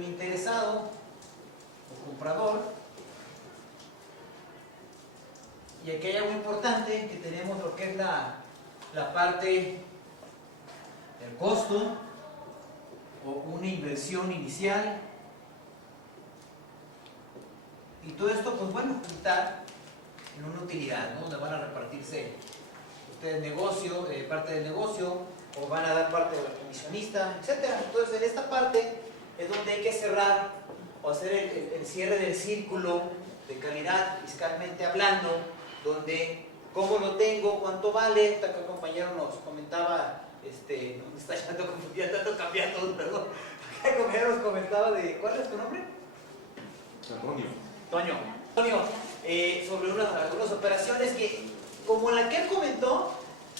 un interesado o comprador. Y aquí hay algo importante, que tenemos lo que es la parte del costo o una inversión inicial. Y todo esto, pues bueno, juntar en una utilidad, ¿no? Donde van a repartirse ustedes negocio, parte del negocio, o van a dar parte de la comisionista, etcétera. Entonces, en esta parte es donde hay que cerrar o hacer el cierre del círculo de calidad fiscalmente hablando, donde cómo lo tengo, cuánto vale. Acá el compañero nos comentaba, no me está yendo confundida, tanto cambiando, perdón. Acá el compañero nos comentaba de, ¿cuál es tu nombre? Toño, sobre algunas operaciones que, como la que él comentó,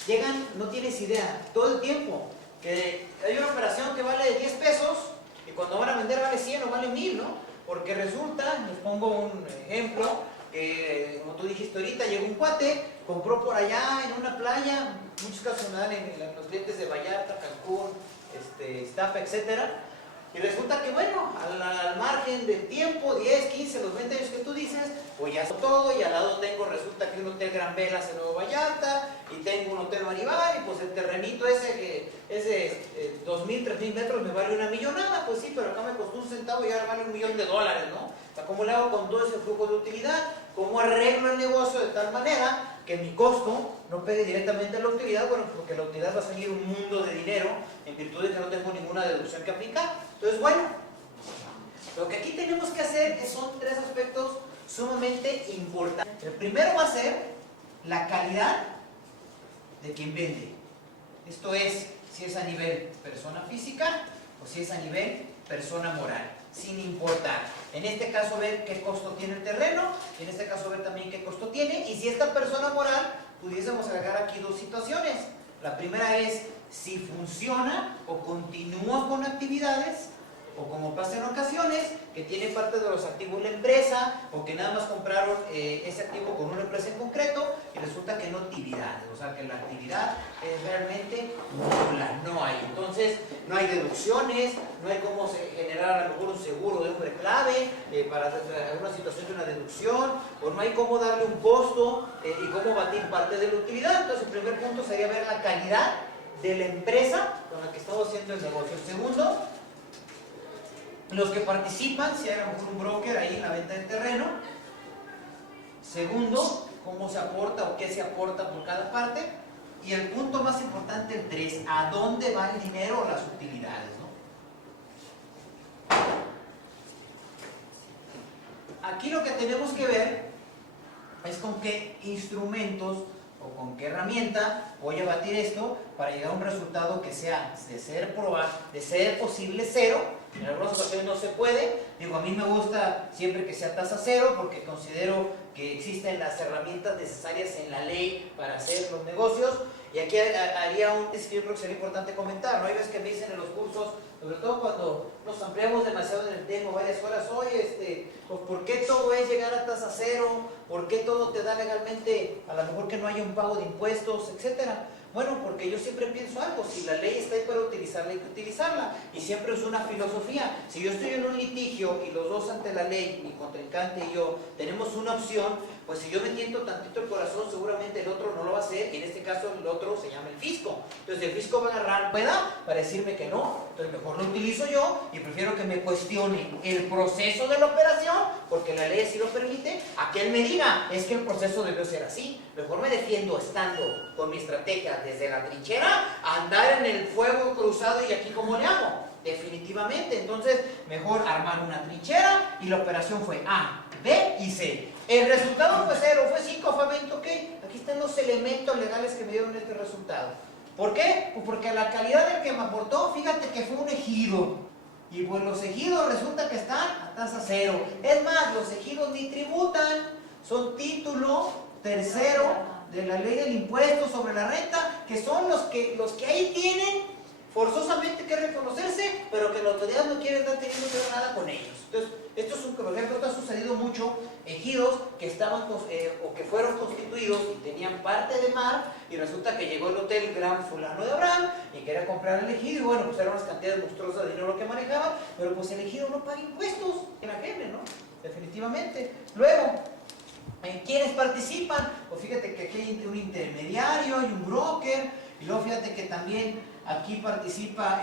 llegan, no tienes idea, todo el tiempo, que hay una operación que vale 10 pesos y cuando van a vender vale 100 o vale 1000, ¿no? Porque resulta, les pongo un ejemplo, que como tú dijiste ahorita, llegó un cuate, compró por allá en una playa, en muchos casos me dan en los clientes de Vallarta, Cancún, Iztapa, etcétera. Y resulta que, bueno, al margen del tiempo, 10, 15, los 20 años que tú dices, pues ya todo, y al lado tengo, resulta que un hotel Gran Velas en Nuevo Vallarta, y tengo un hotel Maribal, y pues el terrenito ese que es de 2,000, 3,000 metros me vale una millonada, pues sí, pero acá me costó un centavo y ahora vale $1,000,000, ¿no? O sea, ¿cómo le hago con todo ese flujo de utilidad? ¿Cómo arreglo el negocio de tal manera que mi costo no pegue directamente a la utilidad? Bueno, porque la utilidad va a salir un mundo de dinero en virtud de que no tengo ninguna deducción que aplicar. Entonces, bueno, lo que aquí tenemos que hacer son 3 aspectos sumamente importantes. El primero va a ser la calidad de quien vende. Esto es, si es a nivel persona física o si es a nivel persona moral, sin importar. En este caso ver qué costo tiene el terreno, y en este caso ver también qué costo tiene, y si esta persona moral, pudiésemos agregar aquí 2 situaciones. La primera es si funciona o continúa con actividades, o como pasa en ocasiones, que tiene parte de los activos la empresa, o que nada más compraron ese activo con una empresa en concreto, y resulta que no actividades, o sea que la actividad es realmente nula, no hay. Entonces, no hay deducciones, no hay cómo generar a lo mejor un seguro de hombre clave para alguna situación de una deducción, o no hay cómo darle un costo y cómo batir parte de la utilidad. Entonces, el primer punto sería ver la calidad de la empresa con la que estamos haciendo el negocio. El segundo, los que participan, si hay a lo mejor un broker ahí en la venta del terreno. Segundo, cómo se aporta o qué se aporta por cada parte. Y el punto más importante, el 3, a dónde va el dinero o las utilidades, ¿no? Aquí lo que tenemos que ver es con qué instrumentos o con qué herramienta voy a batir esto para llegar a un resultado que sea, de ser posible, 0. En algunas ocasiones no se puede. Digo, a mí me gusta siempre que sea tasa 0 porque considero que existen las herramientas necesarias en la ley para hacer los negocios. Y aquí haría es que yo creo que sería importante comentar, ¿no? Hay veces que me dicen en los cursos, sobre todo cuando nos ampliamos demasiado en el tema, varias horas, oye, pues ¿por qué todo es llegar a tasa 0? ¿Por qué todo te da legalmente, a lo mejor que no haya un pago de impuestos, etcétera? Bueno, porque yo siempre pienso algo, si la ley está ahí para utilizarla, hay que utilizarla. Y siempre es una filosofía. Si yo estoy en un litigio y los dos ante la ley, mi contrincante y yo, tenemos una opción, pues si yo me tiento tantito el corazón, seguramente el otro no lo va a hacer, y en este caso el otro se llama el fisco. Entonces el fisco va a agarrar rueda para decirme que no, entonces mejor lo utilizo yo y prefiero que me cuestione el proceso de la operación, porque la ley así lo permite, a que él me diga, es que el proceso debió ser así. Mejor me defiendo estando con mi estrategia desde la trinchera, a andar en el fuego cruzado y aquí ¿cómo le hago? Definitivamente. Entonces mejor armar una trinchera y la operación fue A, B y C. El resultado fue 0, fue 5, fue 20, ok. Aquí están los elementos legales que me dieron este resultado. ¿Por qué? Pues porque la calidad del que me aportó, fíjate que fue un ejido. Y pues los ejidos resulta que están a tasa 0. Es más, los ejidos ni tributan, son título tercero de la ley del impuesto sobre la renta, que son los que ahí tienen forzosamente que reconocerse, pero que la autoridad no quiere estar teniendo que ver nada con ellos. Entonces, esto es por ejemplo, esto ha sucedido mucho en ejidos que estaban o que fueron constituidos y tenían parte de mar, y resulta que llegó el hotel Gran Fulano de Abraham y quería comprar el ejido, y bueno, pues eran unas cantidades monstruosas de dinero lo que manejaba, pero pues el ejido no paga impuestos, era ajeno, ¿no? Definitivamente. Luego, ¿quiénes participan? Pues fíjate que aquí hay un intermediario, hay un broker, y luego fíjate que también aquí participa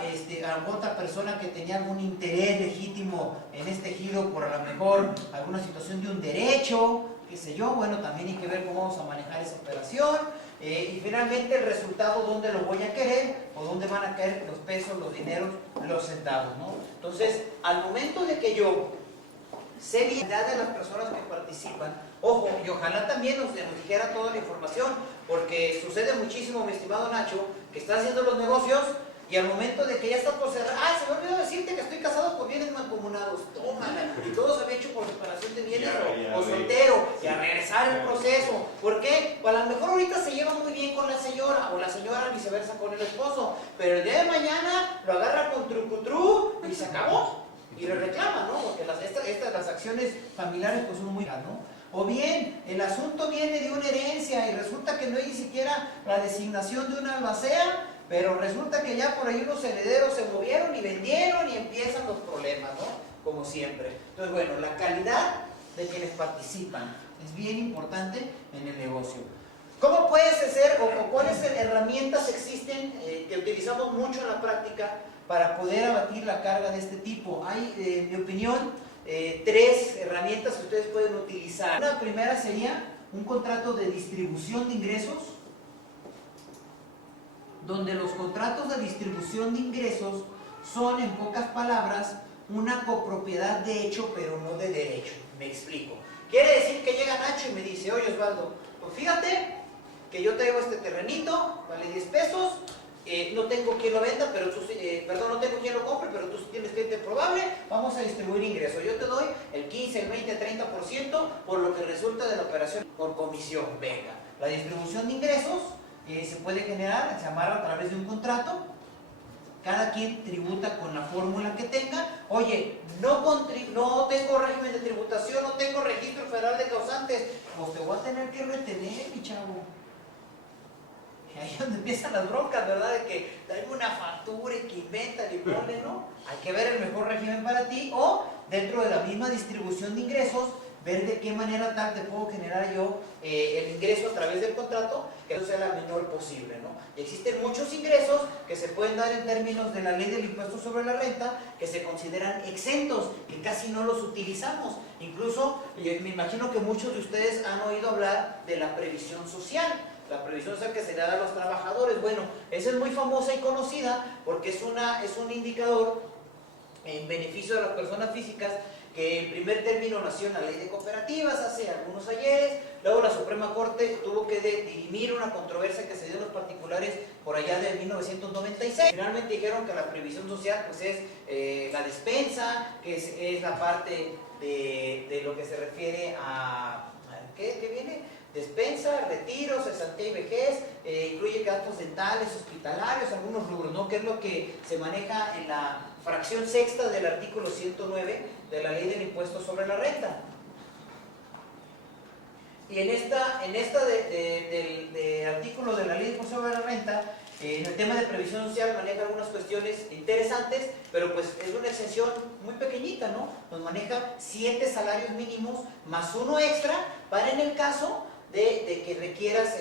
otra persona que tenía algún interés legítimo en este ejido por a lo mejor alguna situación de un derecho, qué sé yo. Bueno, también hay que ver cómo vamos a manejar esa operación. Y finalmente el resultado, dónde lo voy a querer o dónde van a caer los pesos, los dineros, los centavos, ¿no? Entonces, al momento de que yo sé bien la edad de las personas que participan, ojo, y ojalá también nos dijera toda la información, porque sucede muchísimo, mi estimado Nacho, que estás haciendo los negocios y al momento de que ya está por cerrar, ¡ay, se me olvidó decirte que estoy casado con bienes mancomunados! ¡Tómala! Y todo se había hecho por separación de bienes o soltero, y a regresar el proceso. ¿Por qué? Pues a lo mejor ahorita se lleva muy bien con la señora, o la señora viceversa con el esposo, pero el día de mañana lo agarra con trucutru y se acabó. Y le reclama, ¿no? Porque las acciones familiares pues son muy caras, ¿no? O bien, el asunto viene de una herencia y resulta que no hay ni siquiera la designación de una albacea, pero resulta que ya por ahí unos herederos se movieron y vendieron y empiezan los problemas, ¿no? Como siempre. Entonces, bueno, la calidad de quienes participan es bien importante en el negocio. ¿Cómo puedes hacer o cuáles herramientas existen que utilizamos mucho en la práctica para poder abatir la carga de este tipo? Hay, en mi opinión, 3 herramientas que ustedes pueden utilizar. La primera sería un contrato de distribución de ingresos, donde los contratos de distribución de ingresos son, en pocas palabras, una copropiedad de hecho, pero no de derecho. Me explico. Quiere decir que llega Nacho y me dice, oye Osvaldo, pues fíjate que yo traigo este terrenito, vale 10 pesos, no tengo quien lo venda, pero tú, no tengo quien lo compre, pero tú tienes cliente probable, vamos a distribuir ingresos. Yo te doy el 15, el 20, el 30% por lo que resulta de la operación por comisión. Venga, la distribución de ingresos se puede generar, se amarra a través de un contrato, cada quien tributa con la fórmula que tenga. Oye, no tengo régimen de tributación, no tengo registro federal de causantes, pues te voy a tener que retener, mi chavo. Y ahí es donde empiezan las broncas, ¿verdad? De que dame una factura y que inventan y ponen, ¿no? Hay que ver el mejor régimen para ti, o dentro de la misma distribución de ingresos, ver de qué manera tal te puedo generar yo el ingreso a través del contrato, que eso sea la menor posible, ¿no? Y existen muchos ingresos que se pueden dar en términos de la ley del impuesto sobre la renta, que se consideran exentos, que casi no los utilizamos. Incluso, me imagino que muchos de ustedes han oído hablar de la previsión social. La previsión social que se le da a los trabajadores. Bueno, esa es muy famosa y conocida porque es un indicador en beneficio de las personas físicas, que en primer término nació en la ley de cooperativas hace algunos ayeres. Luego la Suprema Corte tuvo que dirimir una controversia que se dio en los particulares por allá de 1996. Finalmente dijeron que la previsión social pues es la despensa, que es la parte de lo que se refiere a ¿qué viene? Despensa, retiro, cesantía y vejez, incluye gastos dentales, hospitalarios, algunos rubros, ¿no? Que es lo que se maneja en la fracción sexta del artículo 109 de la ley del impuesto sobre la renta. Y en esta del artículo de la ley del impuesto sobre la renta, en el tema de previsión social maneja algunas cuestiones interesantes, pero pues es una exención muy pequeñita, ¿no? Nos maneja 7 salarios mínimos más uno extra para en el caso de que requieras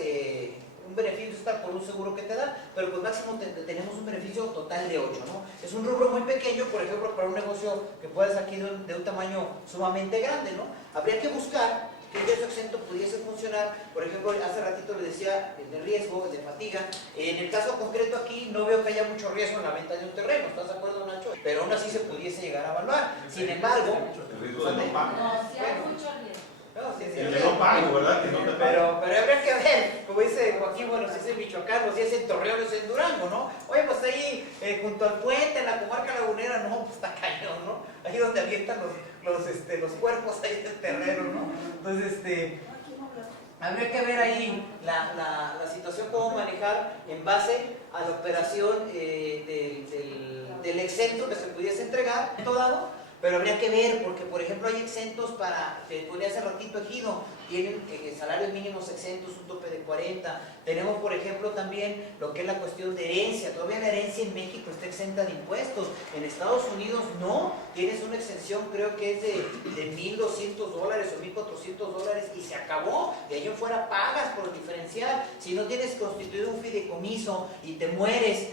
un beneficio estar por un seguro que te da, pero pues máximo tenemos un beneficio total de 8, ¿no? Es un rubro muy pequeño, por ejemplo, para un negocio que puedas aquí de un tamaño sumamente grande, ¿no? Habría que buscar que el ingreso exento pudiese funcionar. Por ejemplo, hace ratito le decía el de riesgo, el de fatiga. En el caso concreto aquí no veo que haya mucho riesgo en la venta de un terreno, ¿estás de acuerdo, Nacho? Pero aún así se pudiese llegar a evaluar. Sin embargo, el riesgo de no pago. No, si hay mucho riesgo. No, sí, El de no pago, ¿verdad? Que no te pago. pero habría que ver, como dice Joaquín, bueno, si es en Michoacán o si es en Torreón o si es en Durango, ¿no? Oye, pues ahí junto al puente, en la comarca lagunera, no, pues está cañón, ¿no? Ahí donde avientan los cuerpos ahí del terreno, ¿no? Entonces, Aquí no hablas. Habría que ver ahí la situación, cómo manejar en base a la operación del exento que se pudiese entregar en todo dado, pero habría que ver, porque por ejemplo hay exentos para, te ponía hace ratito Ejido, tienen salarios mínimos exentos, un tope de 40. Tenemos por ejemplo también lo que es la cuestión de herencia. Todavía la herencia en México está exenta de impuestos, en Estados Unidos no, tienes una exención creo que es de $1,200 o $1,400 y se acabó. De ahí en fuera pagas por el diferencial. Si no tienes constituido un fideicomiso y te mueres,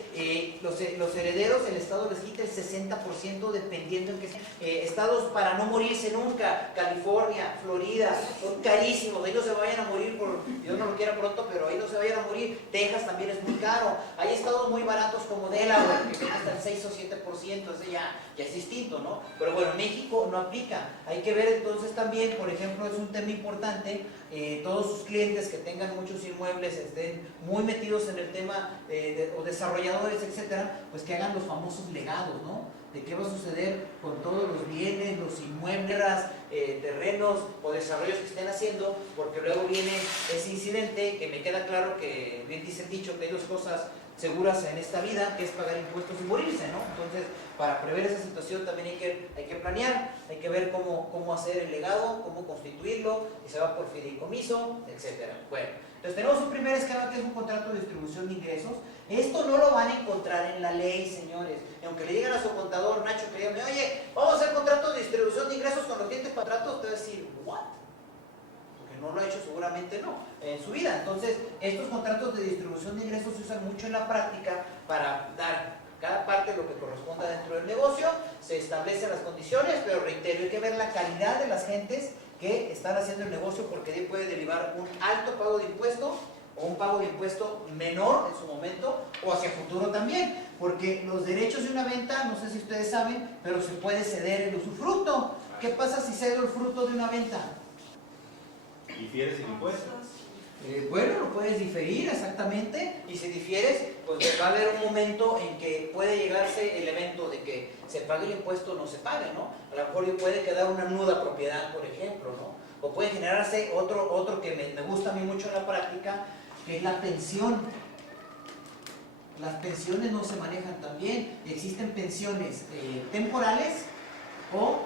los herederos, el Estado les quita el 60% dependiendo en qué estados para no morirse nunca. California, Florida, son carísimos, ahí no se vayan a morir, Dios no lo quiera pronto, pero ahí no se vayan a morir. Texas también es muy caro. Hay estados muy baratos como Delaware, que hasta el 6 o 7%, ese ya es distinto, ¿no? Pero bueno, México no aplica. Hay que ver entonces también, por ejemplo, es un tema importante, todos sus clientes que tengan muchos inmuebles, estén muy metidos en el tema o desarrolladores, etcétera, pues que hagan los famosos legados, ¿no? De qué va a suceder con todos los bienes, los inmuebles, terrenos o desarrollos que estén haciendo, porque luego viene ese incidente que me queda claro que bien dice el dicho que hay dos cosas seguras en esta vida, que es pagar impuestos y morirse, ¿no? Entonces, para prever esa situación también hay que planear, hay que ver cómo hacer el legado, cómo constituirlo, si se va por fideicomiso, etcétera. Bueno, entonces tenemos un primer esquema que es un contrato de distribución de ingresos. Esto no lo van a encontrar en la ley, señores. Y aunque le digan a su contador, Nacho, que digan, oye, vamos a hacer contrato de distribución de ingresos con los clientes contratos, te va a decir, ¿what? Porque no lo ha hecho, seguramente no, en su vida. Entonces, estos contratos de distribución de ingresos se usan mucho en la práctica para dar cada parte lo que corresponda dentro del negocio, se establecen las condiciones, pero reitero, hay que ver la calidad de las gentes que están haciendo el negocio, porque de ahí puede derivar un alto pago de impuesto o un pago de impuesto menor en su momento o hacia futuro también, porque los derechos de una venta, no sé si ustedes saben, pero se puede ceder el usufructo. ¿Qué pasa si cedo el fruto de una venta? ¿Difieres el impuesto? Bueno, lo puedes diferir exactamente, y si difieres, pues va a haber un momento en que puede llegarse el evento de que se pague el impuesto o no se pague, ¿no? A lo mejor puede quedar una nuda propiedad, por ejemplo, ¿no? O puede generarse otro que me gusta a mí mucho en la práctica, que es la pensión. Las pensiones no se manejan tan bien. Existen pensiones temporales o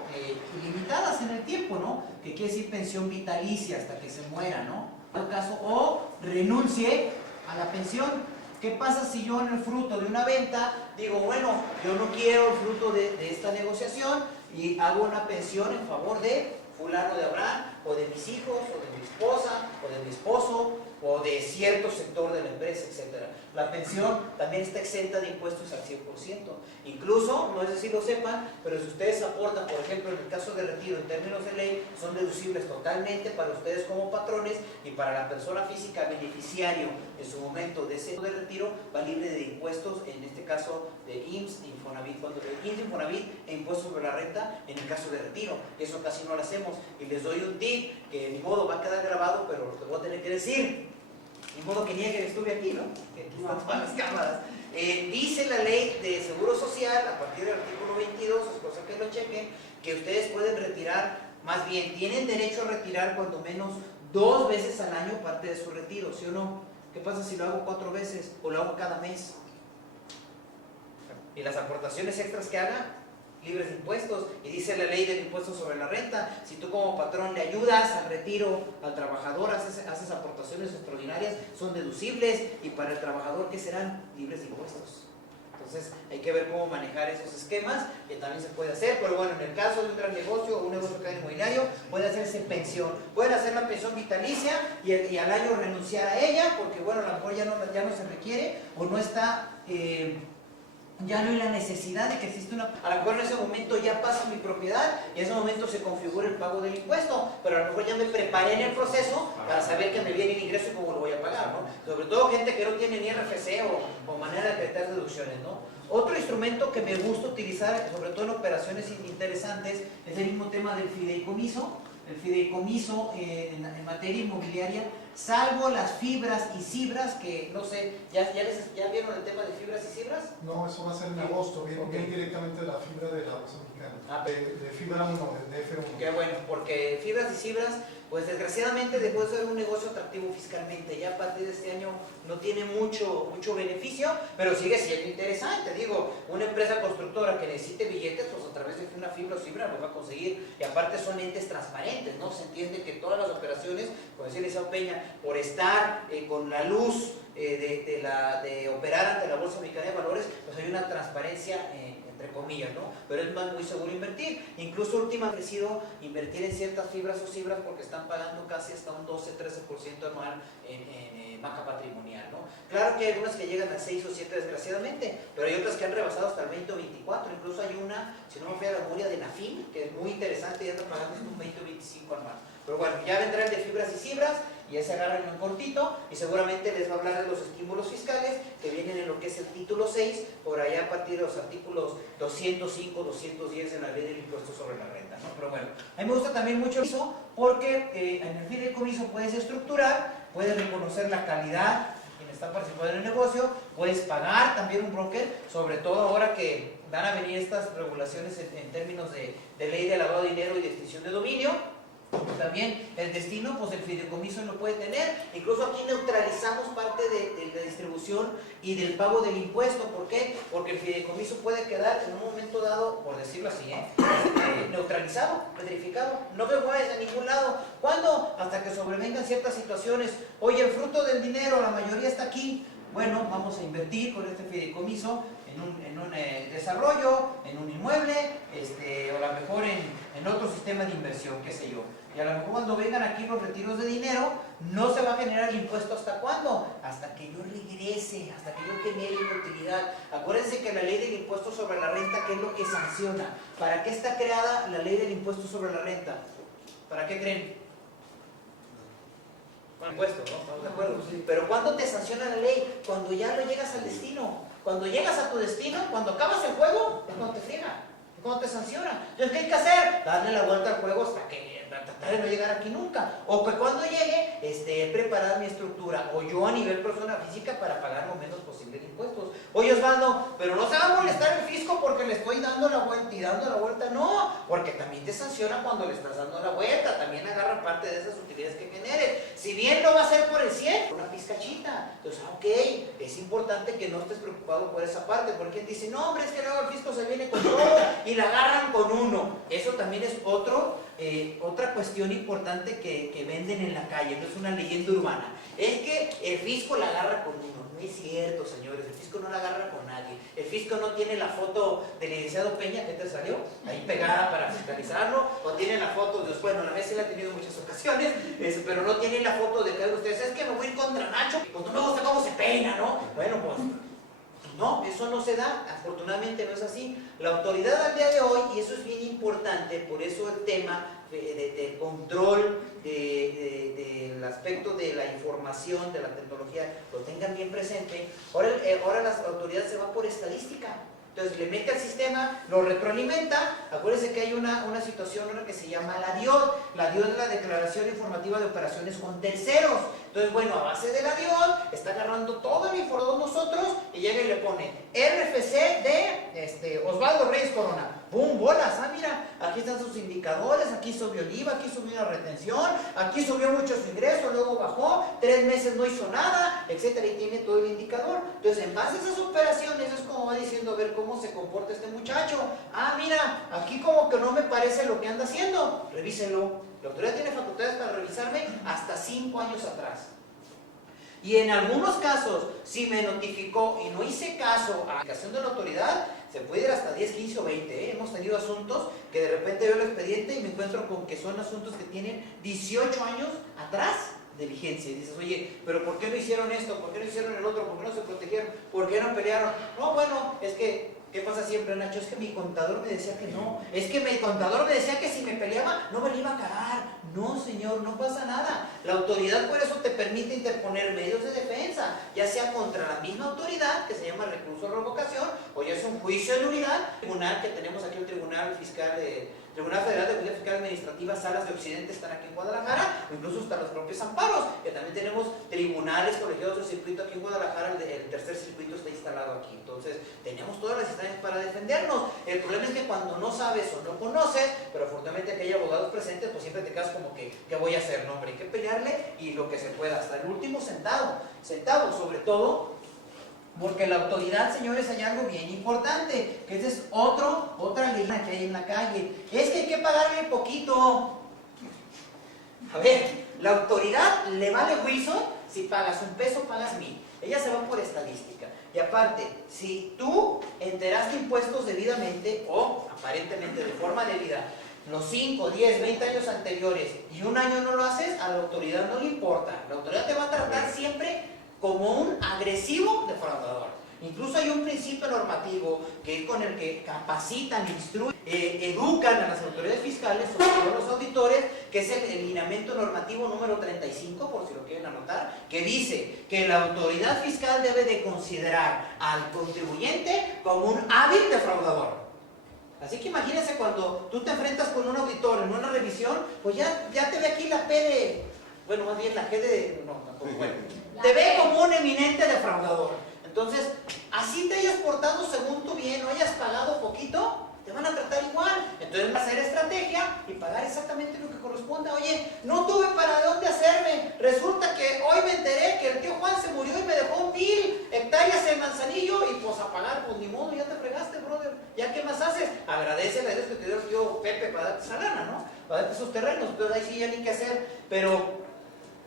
ilimitadas en el tiempo, ¿no? Que quiere decir pensión vitalicia hasta que se muera, ¿no? En todo caso, o renuncie a la pensión. ¿Qué pasa si yo en el fruto de una venta digo, bueno, yo no quiero el fruto de esta negociación y hago una pensión en favor de fulano de Abraham, o de mis hijos, o de mi esposa, o de mi esposo, o de cierto sector de la empresa, etc. La pensión también está exenta de impuestos al 100%. Incluso, no es si lo sepan, pero si ustedes aportan, por ejemplo, en el caso de retiro, en términos de ley, son deducibles totalmente para ustedes como patrones, y para la persona física beneficiario en su momento de ese de retiro, va libre de impuestos, en este caso de IMSS, Infonavit, cuando de IMSS, Infonavit e impuestos sobre la renta en el caso de retiro. Eso casi no lo hacemos, y les doy un tip que ni modo va a quedar grabado, pero lo voy a tener que decir. Ni modo que niegue que estuve aquí, ¿no? Que aquí están todas las cámaras. Dice la ley de Seguro Social, a partir del artículo 22, es cosa que lo chequen, que ustedes pueden retirar, más bien, tienen derecho a retirar cuando menos 2 veces al año parte de su retiro, ¿sí o no? ¿Qué pasa si lo hago 4 veces o lo hago cada mes? Y las aportaciones extras que haga, libres de impuestos. Y dice la ley del impuesto sobre la renta, si tú como patrón le ayudas al retiro al trabajador, haces aportaciones extraordinarias, son deducibles, y para el trabajador, ¿qué serán? Libres de impuestos. Entonces hay que ver cómo manejar esos esquemas, que también se puede hacer, pero bueno, en el caso de un gran negocio o un negocio que inmobiliario, puede hacerse pensión, pueden hacer la pensión vitalicia y al año renunciar a ella, porque bueno, a lo mejor ya no se requiere, o no está... ya no hay la necesidad de que exista una... A lo mejor en ese momento ya pasa mi propiedad y en ese momento se configura el pago del impuesto, pero a lo mejor ya me preparé en el proceso para saber que me viene el ingreso y cómo lo voy a pagar, ¿no? Sobre todo gente que no tiene ni RFC o manera de acreditar deducciones, ¿no? Otro instrumento que me gusta utilizar, sobre todo en operaciones interesantes, es el mismo tema del fideicomiso. El fideicomiso en materia inmobiliaria, salvo las fibras y cibras, que no sé, ¿ya vieron el tema de fibras y cibras? No, eso va a ser en agosto, viene directamente de la fibra de la Bolsa Mexicana, de fibra 1, de F1. Qué bueno, porque fibras y cibras pues desgraciadamente dejó de ser un negocio atractivo fiscalmente. Ya a partir de este año no tiene mucho beneficio, pero sigue siendo interesante. Digo, una empresa constructora que necesite billetes, pues a través de una fibra o fibra los va a conseguir, y aparte son entes transparentes, ¿no? Se entiende que todas las operaciones, como decía Eliseo Peña, por estar con la luz de operar ante la Bolsa Mexicana de Valores, pues hay una transparencia entre comillas, ¿no? Pero es muy seguro invertir. Incluso últimamente ha crecido invertir en ciertas fibras o cibras porque están pagando casi hasta un 12-13% anual en banca patrimonial, ¿no? Claro que hay algunas que llegan a 6 o 7 desgraciadamente, pero hay otras que han rebasado hasta el 20 o 24. Incluso hay una, si no me falla la memoria, de Nafin, que es muy interesante y anda pagando un 20 o 25 anual. Pero bueno, ya vendrá el de fibras y cibras, y ya se agarran en un cortito, y seguramente les va a hablar de los estímulos fiscales que vienen en lo que es el título 6, por allá a partir de los artículos 205, 210 de la ley del impuesto sobre la renta, ¿no? Pero bueno, a mí me gusta también mucho eso, porque en el fideicomiso puedes estructurar, puedes reconocer la calidad de quien está participando en el negocio, puedes pagar también un broker, sobre todo ahora que van a venir estas regulaciones en términos de ley de lavado de dinero y de extinción de dominio. También el destino, pues el fideicomiso lo puede tener. Incluso aquí neutralizamos parte de la distribución y del pago del impuesto. ¿Por qué? Porque el fideicomiso puede quedar en un momento dado, por decirlo así, neutralizado, petrificado. No me mueves a ningún lado. ¿Cuándo? Hasta que sobrevengan ciertas situaciones. Oye, el fruto del dinero, la mayoría está aquí. Bueno, vamos a invertir con este fideicomiso en un desarrollo, en un inmueble, o a lo mejor en otro sistema de inversión, qué sé yo. Y a lo mejor cuando vengan aquí los retiros de dinero, no se va a generar el impuesto. ¿Hasta cuándo? Hasta que yo regrese, hasta que yo genere una utilidad. Acuérdense que la ley del impuesto sobre la renta, ¿qué es lo que sanciona? ¿Para qué está creada la ley del impuesto sobre la renta? ¿Para qué creen? Impuesto, ¿no? Estamos de acuerdo. Pero ¿cuándo te sanciona la ley? Cuando ya no llegas al destino. Cuando llegas a tu destino, cuando acabas el juego, es cuando te friega, es cuando te sanciona. Entonces, ¿qué hay que hacer? Darle la vuelta al juego hasta que tratar de no llegar aquí nunca. O que cuando llegue, preparar mi estructura, o yo a nivel persona física para pagar lo menos posible de impuestos. Oye, Osvaldo, pero no se va a molestar el fisco porque le estoy dando la vuelta y dando la vuelta. No, porque también te sanciona cuando le estás dando la vuelta, también agarra parte de esas utilidades que generes. Si bien no va a ser por el 100, una pizcachita. Entonces, ok, es importante que no estés preocupado por esa parte, porque dice, no, hombre, es que luego el fisco se viene con todo y la agarran con uno. Eso también es otra cuestión importante que venden en la calle, no es una leyenda urbana. Es que el fisco la agarra con uno. No es cierto, señores, el fisco no la agarra con nadie. El fisco no tiene la foto del licenciado Peña, que te salió, ahí pegada para fiscalizarlo, o tiene la foto de, bueno, la vez sí la ha tenido en muchas ocasiones, pero no tiene la foto de que ustedes, es que me voy a ir contra Nacho, y pues no me gusta cómo se peina, ¿no? Bueno, pues no, eso no se da, afortunadamente no es así. La autoridad al día de hoy, y eso es bien importante, por eso el tema de control del aspecto de la información, de la tecnología, lo tengan bien presente. Ahora las autoridades se van por estadística. Entonces le mete al sistema, lo retroalimenta. Acuérdense que hay una situación que se llama la DIOD. La DIOD es la Declaración Informativa de Operaciones con Terceros. Entonces, bueno, a base de la DIOD, está agarrando todo el información de nosotros y llega y le pone RFC de Osvaldo Reyes Corona. ¡Pum! Bolas. Ah, mira, aquí están sus indicadores, aquí subió el IVA, aquí subió la retención, aquí subió mucho su ingreso, luego bajó, 3 meses no hizo nada, etcétera, y tiene todo el indicador. Entonces, en base a esas operaciones, es como va diciendo, a ver cómo se comporta este muchacho. Ah, mira, aquí como que no me parece lo que anda haciendo. Revísenlo. La autoridad tiene facultades para revisarme hasta 5 años atrás. Y en algunos casos, si me notificó y no hice caso a la indicación de la autoridad, se puede ir hasta 10, 15 o 20. Hemos tenido asuntos que de repente veo el expediente y me encuentro con que son asuntos que tienen 18 años atrás de vigencia. Y dices, oye, pero ¿por qué no hicieron esto? ¿Por qué no hicieron el otro? ¿Por qué no se protegieron? ¿Por qué no pelearon? No, bueno, es que, ¿qué pasa siempre, Nacho? Es que mi contador me decía que no. Es que mi contador me decía que si me peleaba, no me lo iba a cagar. No, señor, no pasa nada. La autoridad por eso te permite interponer medios de defensa, ya sea contra la misma autoridad, que se llama recurso de revocación, o ya sea un juicio de nulidad. El tribunal que tenemos aquí, el Tribunal Fiscal de Tribunal Federal de Justicia Fiscal Administrativa, salas de Occidente están aquí en Guadalajara, incluso hasta los propios amparos, que también tenemos tribunales colegiados de circuito aquí en Guadalajara, el tercer circuito está instalado aquí. Entonces, tenemos todas las instancias para defendernos. El problema es que cuando no sabes o no conoces, pero afortunadamente que hay abogados presentes, pues siempre te quedas como que, ¿qué voy a hacer? No, hombre, hay que pelearle y lo que se pueda, hasta el último centavo, sobre todo. Porque la autoridad, señores, hay algo bien importante, que esa es otra ley que hay en la calle. Es que hay que pagarle poquito. A ver, la autoridad le vale Wilson si pagas $1, pagas 1000. Ella se va por estadística. Y aparte, si tú enteraste impuestos debidamente o aparentemente de forma debida, los 5, 10, 20 años anteriores y un año no lo haces, a la autoridad no le importa. La autoridad te va a tratar siempre como un agresivo defraudador. Incluso hay un principio normativo que es con el que capacitan, instruyen, educan a las autoridades fiscales, sobre todo los auditores, que es el lineamiento normativo número 35, por si lo quieren anotar, que dice que la autoridad fiscal debe de considerar al contribuyente como un hábil defraudador. Así que imagínense cuando tú te enfrentas con un auditor en una revisión, pues ya te ve aquí la P de, bueno, más bien la G de, bueno, te ve como un eminente defraudador. Entonces, así te hayas portado según tu bien, o hayas pagado poquito, te van a tratar igual. Entonces, hacer estrategia y pagar exactamente lo que corresponda. Oye, no tuve para dónde hacerme. Resulta que hoy me enteré que el tío Juan se murió y me dejó 1000 hectáreas en Manzanillo y pues a pagar, pues ni modo, ya te fregaste, brother. ¿Ya qué más haces? Agradecele a Dios que te dio el tío Pepe para darte esa lana, ¿no? Para darte esos terrenos. Entonces ahí sí ya ni qué hacer. Pero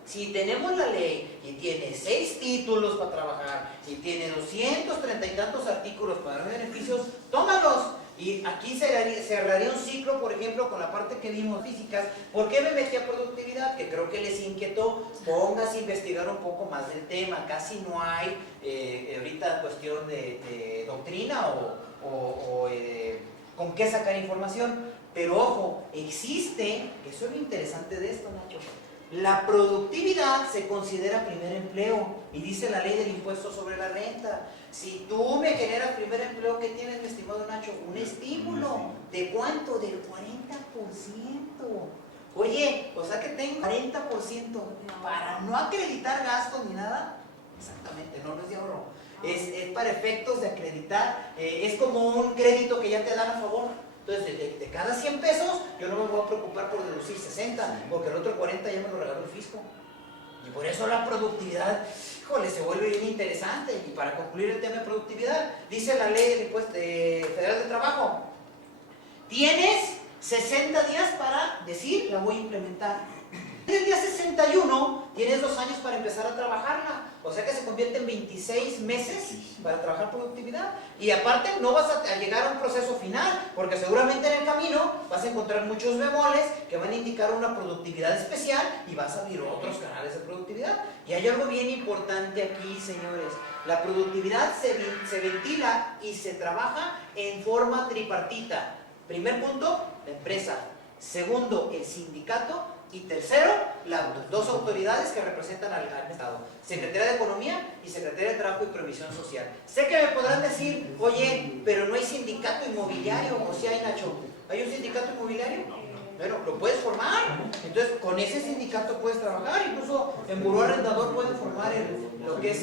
si tenemos la ley y tiene 6 títulos para trabajar y tiene 230 y tantos artículos para dar beneficios, tómalos. Y aquí cerraría un ciclo, por ejemplo, con la parte que vimos físicas. ¿Por qué me metí a productividad? Que creo que les inquietó. Póngase a investigar un poco más del tema. Casi no hay ahorita cuestión de doctrina o con qué sacar información. Pero ojo, existe, eso es lo interesante de esto, Nacho. La productividad se considera primer empleo y dice la ley del impuesto sobre la renta. Si tú me generas primer empleo, ¿qué tienes, mi estimado Nacho? Un estímulo. ¿De cuánto? Del 40%. Oye, o sea que tengo 40% para no acreditar gastos ni nada. Exactamente, no es de ahorro. Es para efectos de acreditar. Es como un crédito que ya te dan a favor. Entonces, de cada 100 pesos, yo no me voy a preocupar por deducir 60, porque el otro 40 ya me lo regaló el fisco. Y por eso la productividad, híjole, se vuelve bien interesante. Y para concluir el tema de productividad, dice la ley del Impuesto Federal de Trabajo, tienes 60 días para decir, la voy a implementar. En el día 61 tienes 2 años para empezar a trabajarla, o sea que se convierte en 26 meses para trabajar productividad. Y aparte no vas a llegar a un proceso final, porque seguramente en el camino vas a encontrar muchos bemoles que van a indicar una productividad especial y vas a abrir otros canales de productividad. Y hay algo bien importante aquí, señores. La productividad se ventila y se trabaja en forma tripartita. Primer punto, la empresa. Segundo, el sindicato. Y tercero, las 2 autoridades que representan al Estado, Secretaría de Economía y Secretaría de Trabajo y Previsión Social. Sé que me podrán decir, oye, pero no hay sindicato inmobiliario, o si hay, Nacho, ¿hay un sindicato inmobiliario? Bueno, lo puedes formar, entonces con ese sindicato puedes trabajar, incluso en buró arrendador pueden formar lo que es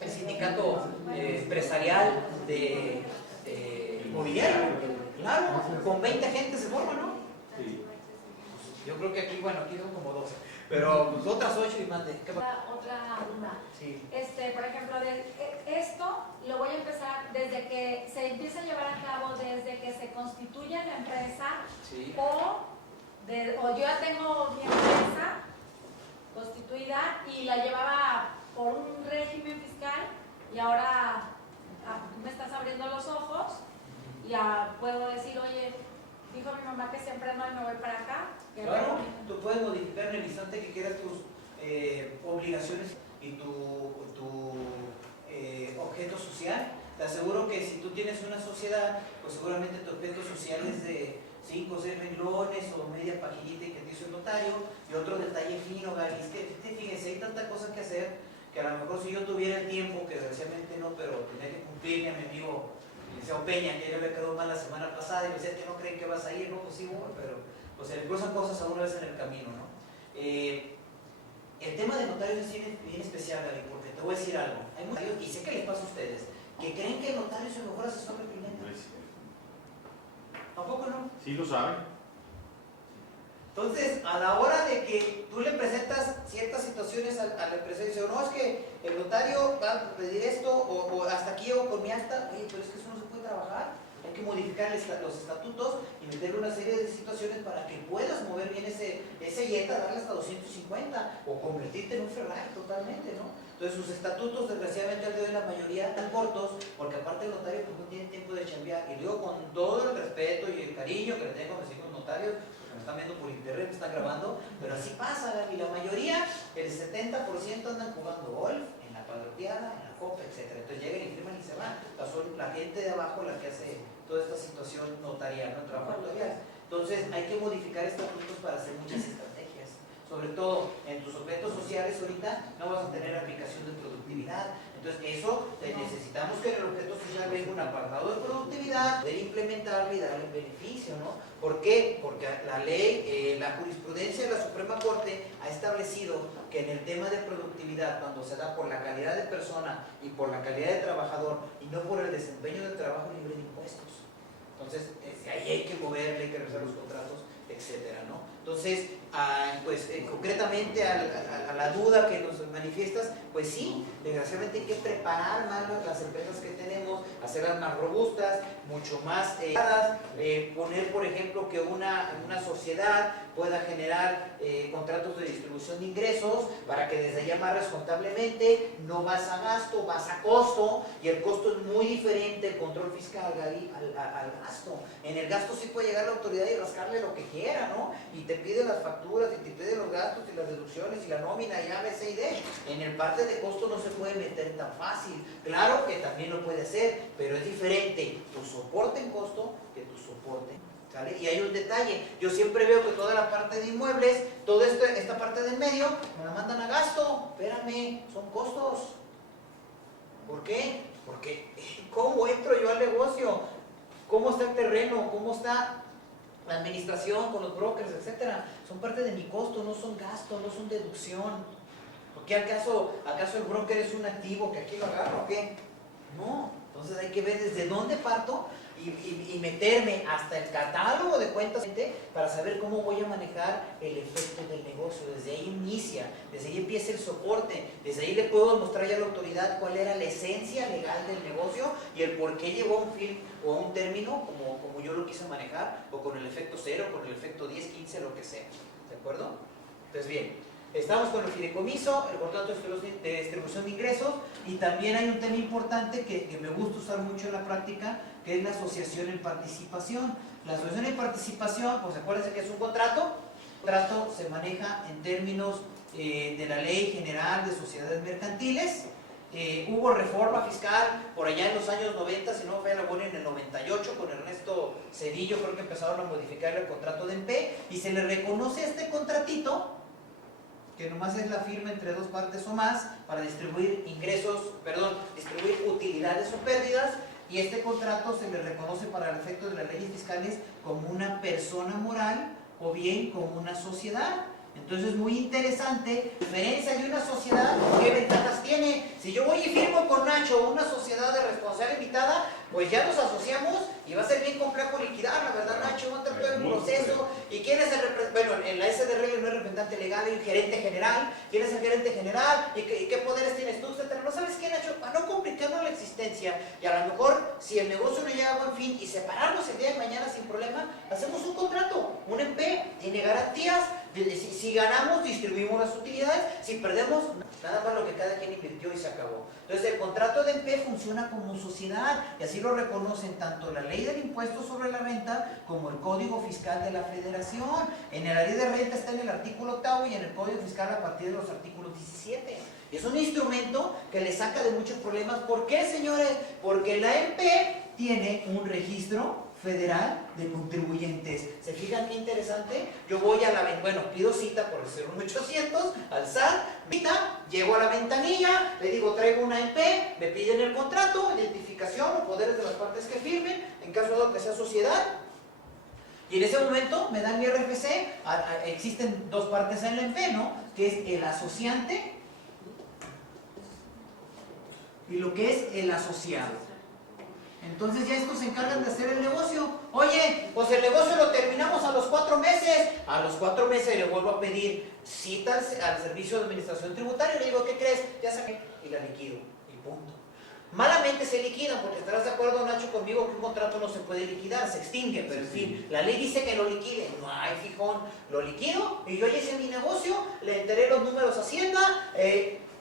el sindicato empresarial de inmobiliario, claro, con 20 gente se forma, ¿no? Sí. Yo creo que aquí, bueno, aquí son como 12, pero pues otras 8 y más de... Otra duda. Sí. Por ejemplo, esto lo voy a empezar desde que se empieza a llevar a cabo, desde que se constituye la empresa, Sí. o yo ya tengo mi empresa constituida y la llevaba por un régimen fiscal y ahora tú me estás abriendo los ojos y ya puedo decir, oye, dijo mi mamá que siempre no y me voy para acá. Claro, tú puedes modificar en el instante que quieras tus obligaciones y tu objeto social. Te aseguro que si tú tienes una sociedad, pues seguramente tu objeto social es de 5 o 6 renglones o media paginita que te hizo el notario y otro detalle fino, Gaby. Es que fíjense, hay tanta cosa que hacer que a lo mejor si yo tuviera el tiempo, que desgraciadamente no, pero tenía que cumplirle a mi amigo licenciado Peña, que ya me quedó mal la semana pasada y me decía que no creen que vas a ir, no, pues sí voy, pero pues se le cruzan cosas alguna vez en el camino, ¿no? El tema de notarios es bien especial, Gaby, porque te voy a decir algo. Hay muchos notarios, y sé que les pasa a ustedes, que creen que el notario es el mejor asesor de cliente. ¿Tampoco no? Sí lo saben. Entonces, a la hora de que tú le presentas ciertas situaciones al empresario, dice, no, es que el notario va a pedir esto, o hasta aquí o con mi acta, oye, pero es que eso no se puede trabajar. Hay que modificar los estatutos y meterle una serie de situaciones para que puedas mover bien ese IETA, darle hasta 250 o convertirte en un Ferrari totalmente, ¿no? Entonces sus estatutos, desgraciadamente, al día de hoy la mayoría están cortos, porque aparte el notario pues, no tiene tiempo de chambear. Y digo con todo el respeto y el cariño que le tengo a mis hijos notarios, porque me están viendo por internet, me están grabando, pero así pasa, y la mayoría, el 70% andan jugando golf, en la padroteada, en la copa, etc. Entonces llegan y firman y se van. O sea, son la gente de abajo la que hace toda esta situación notarial, ¿no? Trabajo notarial. Entonces hay que modificar estatutos para hacer muchas estrategias. Sobre todo en tus objetos sociales ahorita no vas a tener aplicación de productividad. Entonces eso necesitamos que en el objeto social venga un apartado de productividad, de implementarlo y darle beneficio, ¿no? ¿Por qué? Porque la ley, la jurisprudencia de la Suprema Corte ha establecido que en el tema de productividad, cuando se da por la calidad de persona y por la calidad de trabajador y no por el desempeño del trabajo libre de impuestos. Entonces, ahí hay que moverle, hay que revisar los contratos, etcétera, ¿no? Entonces, concretamente a la duda que nos manifiestas, pues sí, desgraciadamente hay que preparar más las empresas que tenemos, hacerlas más robustas, mucho más poner, por ejemplo, que una sociedad pueda generar contratos de distribución de ingresos para que desde allá amarres contablemente, no vas a gasto, vas a costo, y el costo es muy diferente, el control fiscal, Gaby, al gasto. En el gasto sí puede llegar la autoridad y rascarle lo que quiera, ¿no? Y te pide las facturas, y te pide los gastos, y las deducciones, y la nómina, y A, B, C y D. En el parte de costo no se puede meter tan fácil. Claro que también lo puede hacer, pero es diferente tu soporte en costo que tu soporte, ¿sale? Y hay un detalle, yo siempre veo que toda la parte de inmuebles, toda esta parte del medio, me la mandan a gasto. Espérame, son costos. ¿Por qué? Porque ¿cómo entro yo al negocio? ¿Cómo está el terreno? ¿Cómo está la administración con los brokers, etcétera? Son parte de mi costo, no son gastos, no son deducción. ¿Por qué acaso el broker es un activo que aquí lo agarro o qué? No. Entonces hay que ver desde dónde parto y meterme hasta el catálogo de cuentas para saber cómo voy a manejar el efecto del negocio. Desde ahí inicia, desde ahí empieza el soporte, desde ahí le puedo mostrar ya a la autoridad cuál era la esencia legal del negocio y el por qué llegó a un fin o a un término como yo lo quise manejar, o con el efecto 0, con el efecto 10, 15, lo que sea. ¿De acuerdo? Entonces bien. Estamos con el fideicomiso, el contrato de distribución de ingresos, y también hay un tema importante que me gusta usar mucho en la práctica, que es la asociación en participación. La asociación en participación, pues acuérdense que es un contrato. El contrato se maneja en términos de la Ley General de Sociedades Mercantiles. Hubo reforma fiscal por allá en los años 90, si no me falla la memoria, en el 98, con Ernesto Cedillo, creo que empezaron a modificar el contrato de MP, y se le reconoce a este contratito, que nomás es la firma entre dos partes o más para distribuir distribuir utilidades o pérdidas, y este contrato se le reconoce para el efecto de las leyes fiscales como una persona moral o bien como una sociedad. Entonces es muy interesante, diferencia de una sociedad, ¿qué ventajas tiene? Si yo voy y firmo con Nacho una sociedad de responsabilidad limitada, pues ya nos asociamos y va a ser bien complejo liquidarla, ¿verdad, Nacho? Va a tener todo el proceso. ¿Y quién es el representante? Bueno, en la SDR no es representante legal, hay un gerente general. ¿Quién es el gerente general? ¿Y qué poderes tienes tú, etcétera? ¿No sabes qué, Nacho? Para no complicarnos la existencia, y a lo mejor, si el negocio no llega a buen fin y separarnos el día de mañana sin problema, hacemos un contrato, un MP, tiene garantías. Si ganamos, distribuimos las utilidades. Si perdemos, nada más lo que cada quien invirtió y se acabó. Entonces el contrato de MP funciona como sociedad, y así lo reconocen tanto la ley del impuesto sobre la renta como el Código Fiscal de la Federación. En la ley de renta está en el artículo 8 y en el Código Fiscal a partir de los artículos 17. Es un instrumento que le saca de muchos problemas. ¿Por qué, señores? Porque la MP tiene un registro Federal de Contribuyentes. ¿Se fijan qué interesante? Yo voy a pido cita por el 01800 al SAT, llego a la ventanilla, le digo traigo una MP, me piden el contrato, identificación o poderes de las partes que firmen, en caso de que sea sociedad. Y en ese momento me dan mi RFC, existen dos partes en la MP, ¿no? Que es el asociante y lo que es el asociado. Entonces ya estos se encargan de hacer el negocio. Oye, pues el negocio lo terminamos a los 4 meses. A los 4 meses le vuelvo a pedir citas al Servicio de Administración Tributaria. Le digo, ¿qué crees? Ya saqué y la liquido. Y punto. Malamente se liquidan, porque estarás de acuerdo, Nacho, conmigo que un contrato no se puede liquidar, se extingue, pero en fin, la ley dice que lo liquide. No hay fijón, lo liquido y yo ya hice mi negocio, le enteré los números a Hacienda,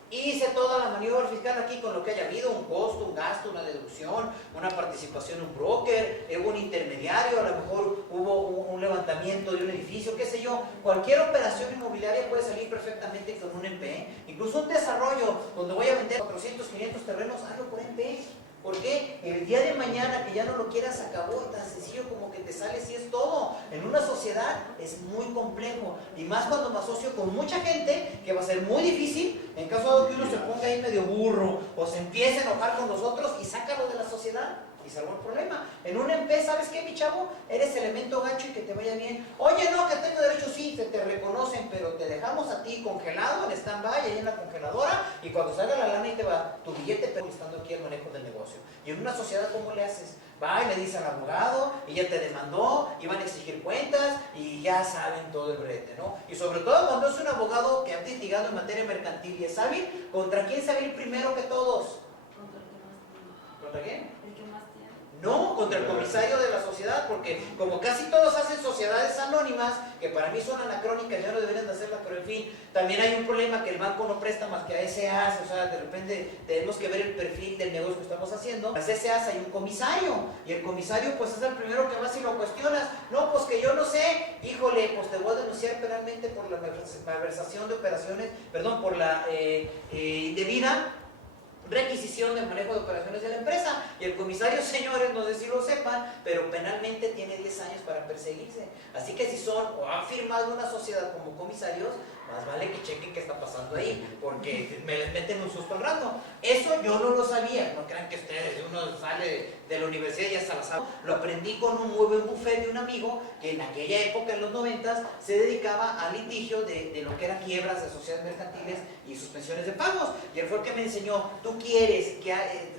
hice toda la maniobra fiscal aquí con lo que haya habido, un costo, un gasto, una deducción, una participación en un broker, hubo un intermediario, a lo mejor hubo un levantamiento de un edificio, qué sé yo. Cualquier operación inmobiliaria puede salir perfectamente con un MP, incluso un desarrollo donde voy a vender 400, 500 terrenos, hazlo por MP. ¿Por qué? El día de mañana que ya no lo quieras acabó, tan sencillo como que te sale si es todo. En una sociedad es muy complejo y más cuando me asocio con mucha gente que va a ser muy difícil en caso de que uno se ponga ahí medio burro o se empiece a enojar con nosotros y sácalo de la sociedad y salvo el problema. En un MP, ¿sabes qué, mi chavo? Eres elemento gancho y que te vaya bien. Oye, no, que tengo derecho, sí, te reconocen, pero te dejamos a ti congelado en stand-by, ahí en la congeladora, y cuando salga la lana y te va tu billete, pero estando aquí el manejo del negocio. Y en una sociedad, ¿cómo le haces? Va y le dice al abogado, y ya te demandó, y van a exigir cuentas, y ya saben todo el brete, ¿no? Y sobre todo cuando es un abogado que ha litigado en materia mercantil y es hábil, ¿contra quién se va a ir primero que todos? ¿Contra quién? No, contra el comisario de la sociedad, porque como casi todos hacen sociedades anónimas, que para mí son anacrónicas, ya no deberían de hacerlas, pero en fin, también hay un problema que el banco no presta más que a SAS, o sea, de repente tenemos que ver el perfil del negocio que estamos haciendo. En las SAS hay un comisario, y el comisario pues es el primero que vas y lo cuestionas. No, pues que yo no sé, híjole, pues te voy a denunciar penalmente por la malversación de operaciones, perdón, por la indebida requisición del manejo de operaciones de la empresa. Y el comisario, señores, no sé si lo sepan, pero penalmente tiene 10 años para perseguirse. Así que si son o han firmado una sociedad como comisarios, más vale que chequen qué está pasando ahí, porque me les meten un susto al rato. Eso yo no lo sabía, no crean que ustedes, uno sale de la universidad y ya hasta la sabe. Lo aprendí con un muy buen buffet de un amigo que en aquella época, en los 90s, se dedicaba al litigio de lo que eran quiebras de sociedades mercantiles y suspensiones de pagos. Y él fue el que me enseñó, tú quieres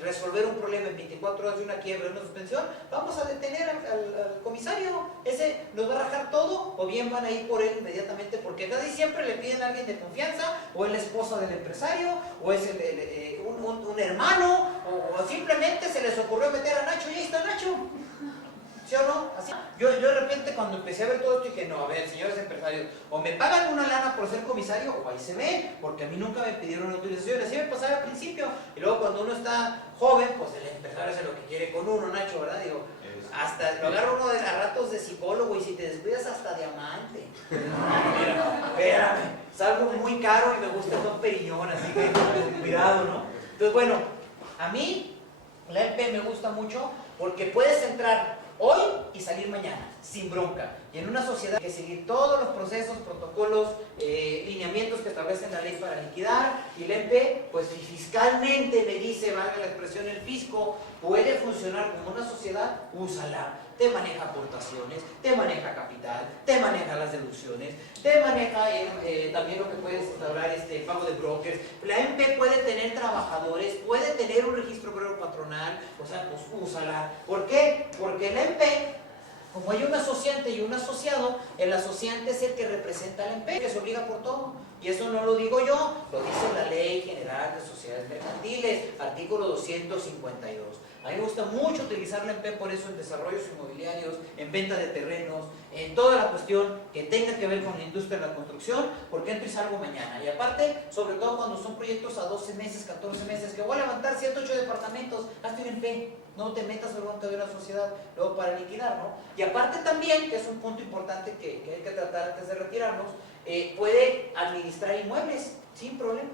resolver un problema en 24 horas de una quiebra, una suspensión, vamos a detener al comisario, ese nos va a rajar todo, o bien van a ir por él inmediatamente, porque casi siempre le piden a alguien de confianza, o es la esposa del empresario, o es un hermano, o simplemente se les ocurrió meter a Nacho y ahí está Nacho. ¿Sí o no? Así. Yo de repente cuando empecé a ver todo esto dije, no, a ver, señores empresarios, o me pagan una lana por ser comisario, o ahí se ve, porque a mí nunca me pidieron una autorización, así me pasaba al principio. Y luego cuando uno está joven, pues el empresario hace lo que quiere con uno, Nacho, ¿verdad? Digo, hasta lo agarra uno a ratos de psicólogo y si te descuidas hasta diamante. Espérame, es algo muy caro y me gusta el Don Periñón, así que cuidado, ¿no? Entonces, bueno, a mí la EP me gusta mucho porque puedes entrar hoy y salir mañana, sin bronca. Y en una sociedad hay que seguir todos los procesos, protocolos, lineamientos que establecen la ley para liquidar. Y la EP, pues si fiscalmente me dice, valga la expresión, el fisco, puede funcionar como una sociedad, úsala. Te maneja aportaciones, te maneja capital, te maneja las deducciones, te maneja también lo que puedes instaurar pago de brokers. La MP puede tener trabajadores, puede tener un registro obrero patronal, o sea, pues úsala. ¿Por qué? Porque la MP, como hay un asociante y un asociado, el asociante es el que representa a la MP, que se obliga por todo. Y eso no lo digo yo, lo dice la Ley General de Sociedades Mercantiles, artículo 252. A mí me gusta mucho utilizar la MP por eso en desarrollos inmobiliarios, en venta de terrenos, en toda la cuestión que tenga que ver con la industria de la construcción, porque entro y salgo mañana. Y aparte, sobre todo cuando son proyectos a 12 meses, 14 meses, que voy a levantar 7, 8 departamentos, hazte un MP, no te metas al banco de una sociedad luego para liquidar, ¿no? Y aparte también, que es un punto importante que hay que tratar antes de retirarnos, puede administrar inmuebles sin problema,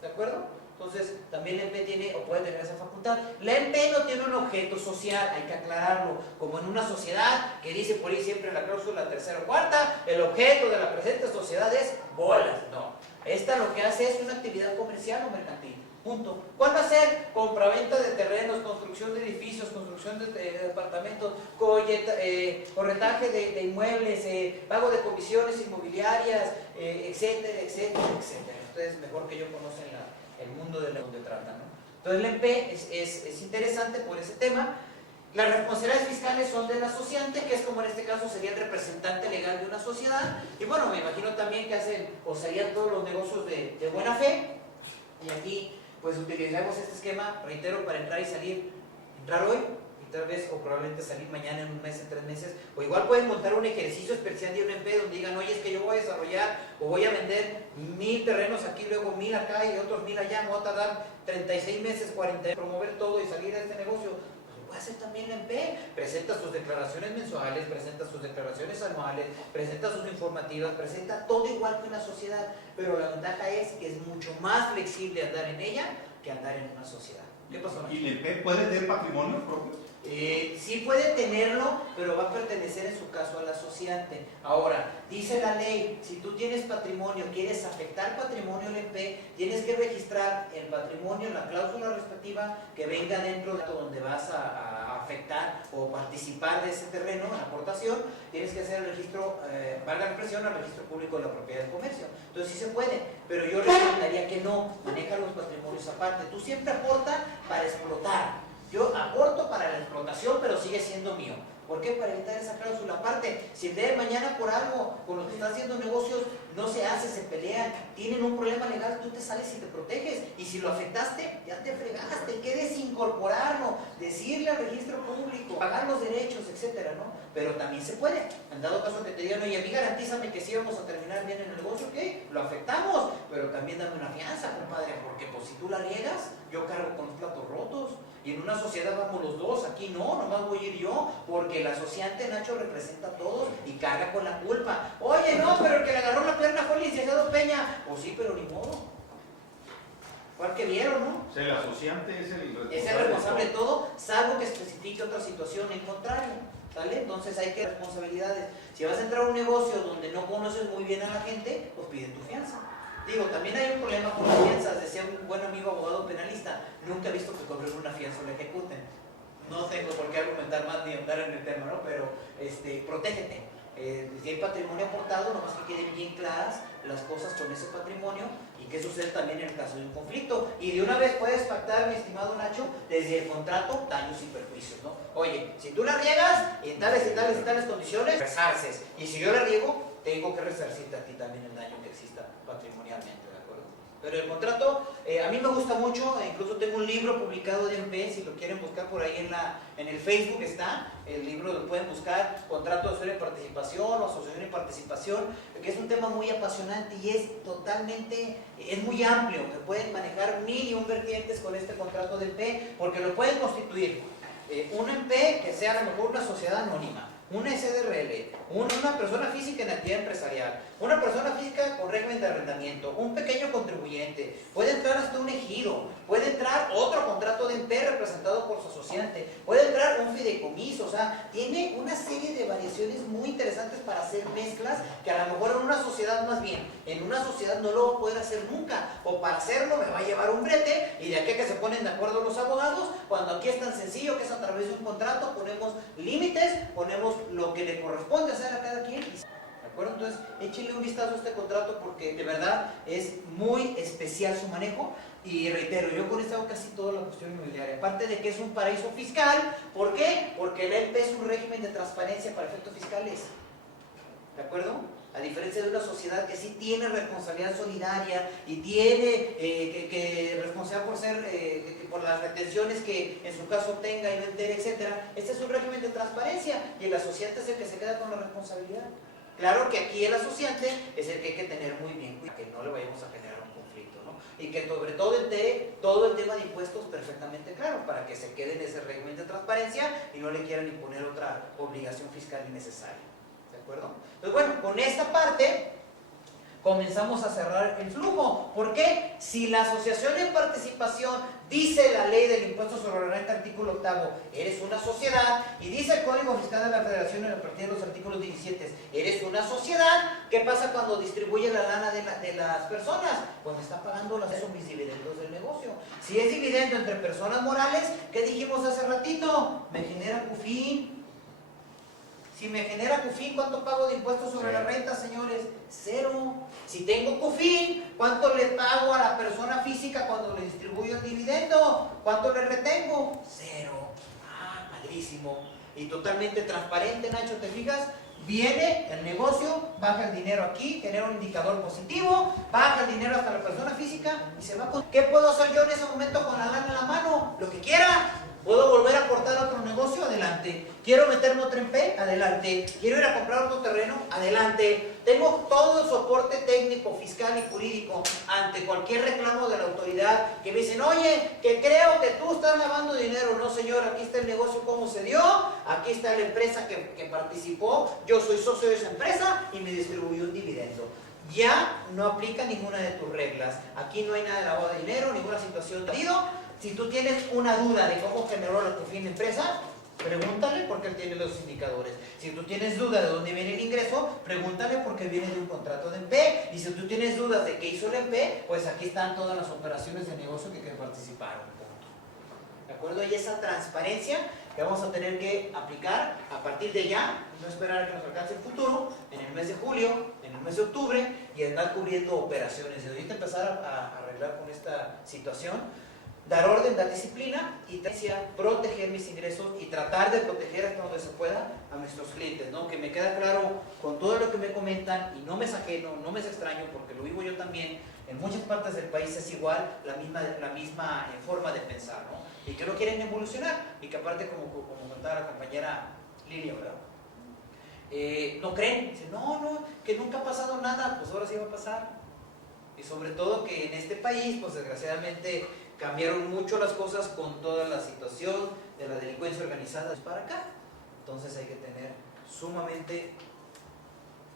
¿de acuerdo? Entonces, también la EMPE tiene o puede tener esa facultad. La EMPE no tiene un objeto social, hay que aclararlo, como en una sociedad que dice por ahí siempre en la cláusula tercera o cuarta, el objeto de la presente sociedad es bolas. No, esta lo que hace es una actividad comercial o mercantil. Punto. ¿Cuál va a ser? Compraventa de terrenos, construcción de edificios, construcción de departamentos, corretaje de inmuebles, pago de comisiones inmobiliarias, etcétera, etcétera, etcétera. Ustedes mejor que yo conocen el mundo de donde tratan, ¿no? Entonces la EMPE es interesante por ese tema. Las responsabilidades fiscales son del asociante, que es como en este caso sería el representante legal de una sociedad. Y bueno, me imagino también que hacen o serían todos los negocios de buena fe. Y aquí pues utilizamos este esquema, reitero, para entrar y salir, entrar hoy y tal vez o probablemente salir mañana, en un mes, en 3 meses, o igual pueden montar un ejercicio especial de un MP donde digan, oye, es que yo voy a desarrollar o voy a vender 1000 terrenos aquí, luego 1000 acá y otros 1000 allá, me voy a tardar 36 meses, 40, promover todo y salir de este negocio. Puede hacer también la MP, presenta sus declaraciones mensuales, presenta sus declaraciones anuales, presenta sus informativas, presenta todo igual que una sociedad, pero la ventaja es que es mucho más flexible andar en ella que andar en una sociedad. ¿Qué pasó, Nacho? ¿Y la EP puede tener patrimonio propio? Sí puede tenerlo, pero va a pertenecer en su caso al asociante. Ahora, dice la ley, si tú tienes patrimonio, quieres afectar patrimonio al EP, tienes que registrar el patrimonio, la cláusula respectiva que venga dentro de donde vas a afectar o participar de ese terreno, en aportación, tienes que hacer el registro, valga la expresión, al registro público de la propiedad del comercio. Entonces sí se puede, pero yo recomendaría que no, maneja los patrimonios aparte. Tú siempre aporta para explotar. Yo aporto para la explotación, pero sigue siendo mío. ¿Por qué? Para evitar esa cláusula. Aparte, si el día de mañana por algo con los que están haciendo negocios no se hace, se pelean, tienen un problema legal, tú te sales y te proteges. Y si lo afectaste, ya te fregaste. ¿Qué desincorporarlo? Decirle al registro público, pagar los derechos, etcétera, ¿no? Pero también se puede. En dado caso que te digan, oye, a mí garantízame que sí vamos a terminar bien en el negocio, ¿qué? Lo afectamos, pero también dame una fianza, compadre, porque pues si tú la riegas, yo cargo con los platos rotos. Y en una sociedad vamos los dos, aquí no, nomás voy a ir yo, porque el asociante Nacho representa a todos y carga con la culpa. Oye, no, pero el que le agarró la pierna fue el licenciado Peña. Pues sí, pero ni modo. ¿Cuál que vieron, no? O sea, el asociante es el responsable. Es el responsable de todo, salvo que especifique otra situación en contrario. ¿Sale? Entonces hay que responsabilidades. Si vas a entrar a un negocio donde no conoces muy bien a la gente, pues pide tu fianza. Digo, también hay un problema con las fianzas. Decía un buen amigo abogado penalista, nunca he visto que cobren una fianza o la ejecuten. No tengo por qué argumentar más ni andar en el tema, ¿no? Pero protégete. Si hay patrimonio aportado, nomás que queden bien claras las cosas con ese patrimonio y qué sucede también en el caso de un conflicto. Y de una vez puedes pactar, mi estimado Nacho, desde el contrato, daños y perjuicios, ¿no? Oye, si tú la riegas en tales y tales y tales condiciones, resarces. Y si yo la riego, tengo que resarcirte a ti también el daño que exista patrimonialmente, ¿de acuerdo? Pero el contrato, a mí me gusta mucho, incluso tengo un libro publicado de MP, si lo quieren buscar por ahí en el Facebook está, el libro lo pueden buscar, Contrato de Asociación y Participación o Asociación y Participación, que es un tema muy apasionante y es totalmente, es muy amplio, que pueden manejar 1001 vertientes con este contrato de MP, porque lo pueden constituir un MP que sea a lo mejor una sociedad anónima, una SDRL, una persona física en actividad empresarial, una persona física con régimen de arrendamiento, un pequeño contribuyente, puede entrar hasta un ejido, puede entrar otro contrato de MP representado por su asociante, puede entrar un fideicomiso, o sea, tiene una serie de variaciones muy interesantes para hacer mezclas que a lo mejor en una sociedad más bien, en una sociedad no lo va a poder hacer nunca, o para hacerlo me va a llevar un brete y de aquí a que se ponen de acuerdo los abogados, cuando aquí es tan sencillo que es a través de un contrato, ponemos límites, ponemos lo que le corresponde hacer a cada quien. ¿De acuerdo? Entonces, échenle un vistazo a este contrato porque de verdad es muy especial su manejo. Y reitero, yo con esto hago casi toda la cuestión inmobiliaria. Aparte de que es un paraíso fiscal, ¿por qué? Porque el EMP es un régimen de transparencia para efectos fiscales. ¿De acuerdo? A diferencia de una sociedad que sí tiene responsabilidad solidaria y tiene que responsabilidad por ser, por las retenciones que en su caso tenga y no entere, etcétera. Este es un régimen de transparencia y el asociante es el que se queda con la responsabilidad. Claro que aquí el asociante es el que hay que tener muy bien cuidado, que no le vayamos a generar un conflicto, ¿no? Y que sobre todo todo el tema de impuestos perfectamente claro, para que se quede en ese régimen de transparencia y no le quieran imponer otra obligación fiscal innecesaria. ¿De acuerdo? Entonces, bueno, con esta parte comenzamos a cerrar el flujo. ¿Por qué? Si la asociación en participación dice la ley del impuesto sobre la renta, artículo 8, eres una sociedad, y dice el Código Fiscal de la Federación a partir de los artículos 17, eres una sociedad, ¿qué pasa cuando distribuye la lana de las personas? Pues me está pagando mis dividendos del negocio. Si es dividendo entre personas morales, ¿qué dijimos hace ratito? Me genera CUFIN. Si me genera CUFIN, ¿cuánto pago de impuestos sobre la renta, señores? 0. Si tengo CUFIN, ¿cuánto le pago a la persona física cuando le distribuyo el dividendo? ¿Cuánto le retengo? 0. Ah, padrísimo. Y totalmente transparente, Nacho, ¿te fijas? Viene el negocio, baja el dinero aquí, genera un indicador positivo, baja el dinero hasta la persona física y se va con... ¿Qué puedo hacer yo en ese momento con la lana en la mano? Lo que quiera. ¿Puedo volver a aportar a otro negocio? Adelante. ¿Quiero meterme otro en P? Adelante. ¿Quiero ir a comprar otro terreno? Adelante. Tengo todo el soporte técnico, fiscal y jurídico ante cualquier reclamo de la autoridad que me dicen, oye, que creo que tú estás lavando dinero. No, señor, aquí está el negocio, cómo se dio, aquí está la empresa que participó, yo soy socio de esa empresa y me distribuyó un dividendo. Ya no aplica ninguna de tus reglas. Aquí no hay nada de lavado de dinero, ninguna situación de perdido. Si tú tienes una duda de cómo generó la CUFIN empresa, pregúntale porque él tiene los indicadores. Si tú tienes duda de dónde viene el ingreso, pregúntale porque viene de un contrato de MP. Y si tú tienes dudas de qué hizo el MP, pues aquí están todas las operaciones de negocio que participaron. ¿De acuerdo? Y esa transparencia que vamos a tener que aplicar a partir de ya, no esperar a que nos alcance el futuro, en el mes de julio, en el mes de octubre, y andar cubriendo operaciones. Y ahorita empezar a arreglar con esta situación. Dar orden, dar disciplina y proteger mis ingresos y tratar de proteger hasta donde se pueda a nuestros clientes, ¿no? Que me queda claro con todo lo que me comentan y no me es ajeno, no me es extraño porque lo vivo yo también. En muchas partes del país es igual la misma forma de pensar, ¿no? Y que no quieren evolucionar y que aparte, como comentaba la compañera Lilia, ¿verdad? No creen, dicen, no, que nunca ha pasado nada, pues ahora sí va a pasar. Y sobre todo que en este país, pues desgraciadamente cambiaron mucho las cosas con toda la situación de la delincuencia organizada para acá. Entonces hay que tener sumamente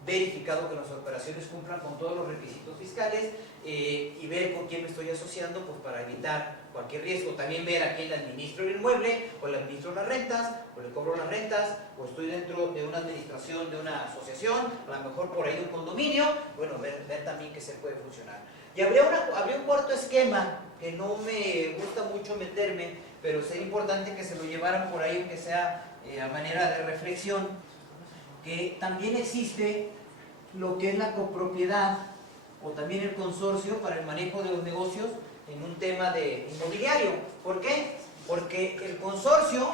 verificado que nuestras operaciones cumplan con todos los requisitos fiscales y ver con quién me estoy asociando, pues para evitar cualquier riesgo. También ver a quién le administro el inmueble, o le administro las rentas, o le cobro las rentas, o estoy dentro de una administración de una asociación, a lo mejor por ahí de un condominio. Bueno, ver también que se puede funcionar. Y habría un cuarto esquema que no me gusta mucho meterme, pero sería importante que se lo llevaran por ahí, aunque sea a manera de reflexión, que también existe lo que es la copropiedad o también el consorcio para el manejo de los negocios en un tema de inmobiliario. ¿Por qué? Porque el consorcio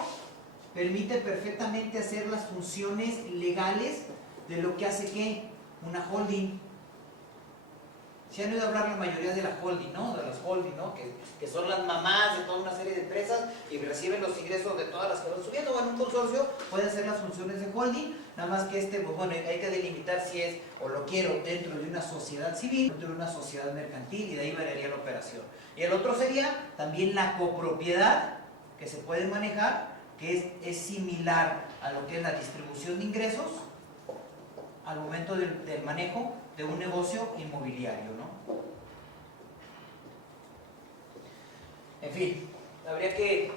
permite perfectamente hacer las funciones legales de lo que hace ¿qué? Una holding. Se han oído hablar la mayoría de la holding, ¿no? De las holding, ¿no? Que son las mamás de toda una serie de empresas y reciben los ingresos de todas las que van subiendo. Bueno, un consorcio puede hacer las funciones de holding, nada más que pues bueno, hay que delimitar si es o lo quiero dentro de una sociedad civil, dentro de una sociedad mercantil, y de ahí variaría la operación. Y el otro sería también la copropiedad, que se puede manejar, que es similar a lo que es la distribución de ingresos al momento del manejo de un negocio inmobiliario, ¿no? En fin, habría que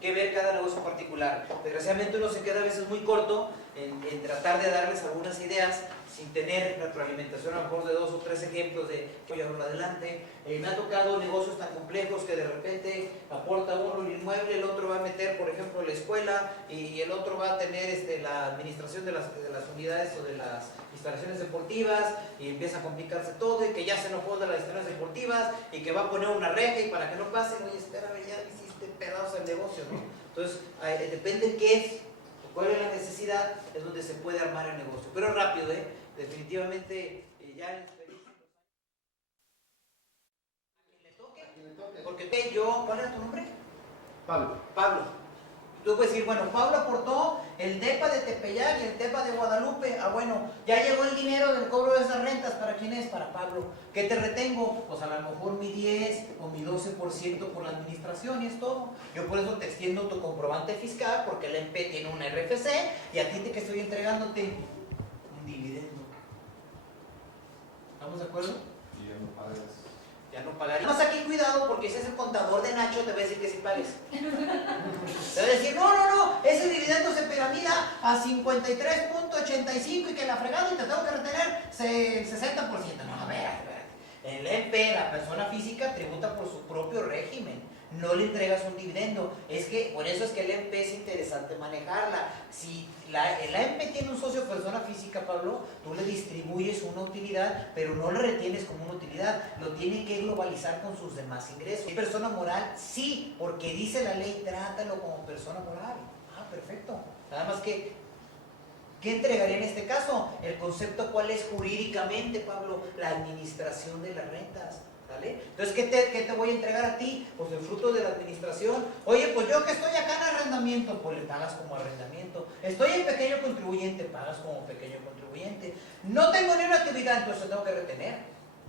ver cada negocio particular. Desgraciadamente uno se queda a veces muy corto en tratar de darles algunas ideas sin tener retroalimentación, a lo mejor de 2 o 3 ejemplos de que voy a hablar adelante. Me ha tocado negocios tan complejos que de repente aporta uno el inmueble, el otro va a meter, por ejemplo, la escuela y el otro va a tener la administración de las unidades o de las instalaciones deportivas, y empieza a complicarse todo, y que ya se enojó de las instalaciones deportivas y que va a poner una reja y para que no pasen, oye, espérame, ya hiciste pedazos el negocio, ¿no? Entonces, depende qué es, cuál es la necesidad, es donde se puede armar el negocio. Pero rápido, definitivamente, ya en experiencia. ¿A quién le toque? Porque yo, ¿cuál era tu nombre? Pablo. Tú puedes decir, bueno, Pablo aportó el DEPA de Tepeyac y el DEPA de Guadalupe. Ah, bueno, ya llegó el dinero del cobro de esas rentas. ¿Para quién es? Para Pablo. ¿Qué te retengo? Pues a lo mejor mi 10 o mi 12% por la administración, y es todo. Yo por eso te extiendo tu comprobante fiscal, porque el MP tiene una RFC, y a ti que estoy entregándote un dividendo. ¿Estamos de acuerdo? Y ya no pagas. Ya no pagaría. Más aquí cuidado porque si es el contador de Nacho te va a decir que sí pagues. Te va a decir, no, ese dividendo se piramida a 53.85 y que la fregada y te tengo que retener 60%. No, a ver. El MP, la persona física, tributa por su propio régimen. No le entregas un dividendo. Es que por eso es que el MP es interesante manejarla. Si el MP tiene un socio persona física, Pablo, tú le distribuyes una utilidad, pero no le retienes como una utilidad. Lo tiene que globalizar con sus demás ingresos. ¿Es persona moral? Sí, porque dice la ley, trátalo como persona moral. Ah, perfecto. Nada más que, ¿qué entregaría en este caso? El concepto, ¿cuál es jurídicamente, Pablo? La administración de las rentas. ¿Sale? Entonces, ¿qué te voy a entregar a ti? Pues el fruto de la administración. Oye, pues yo que estoy acá en arrendamiento, pues le pagas como arrendamiento. Estoy en pequeño contribuyente, pagas como pequeño contribuyente. No tengo ni una actividad, entonces tengo que retener.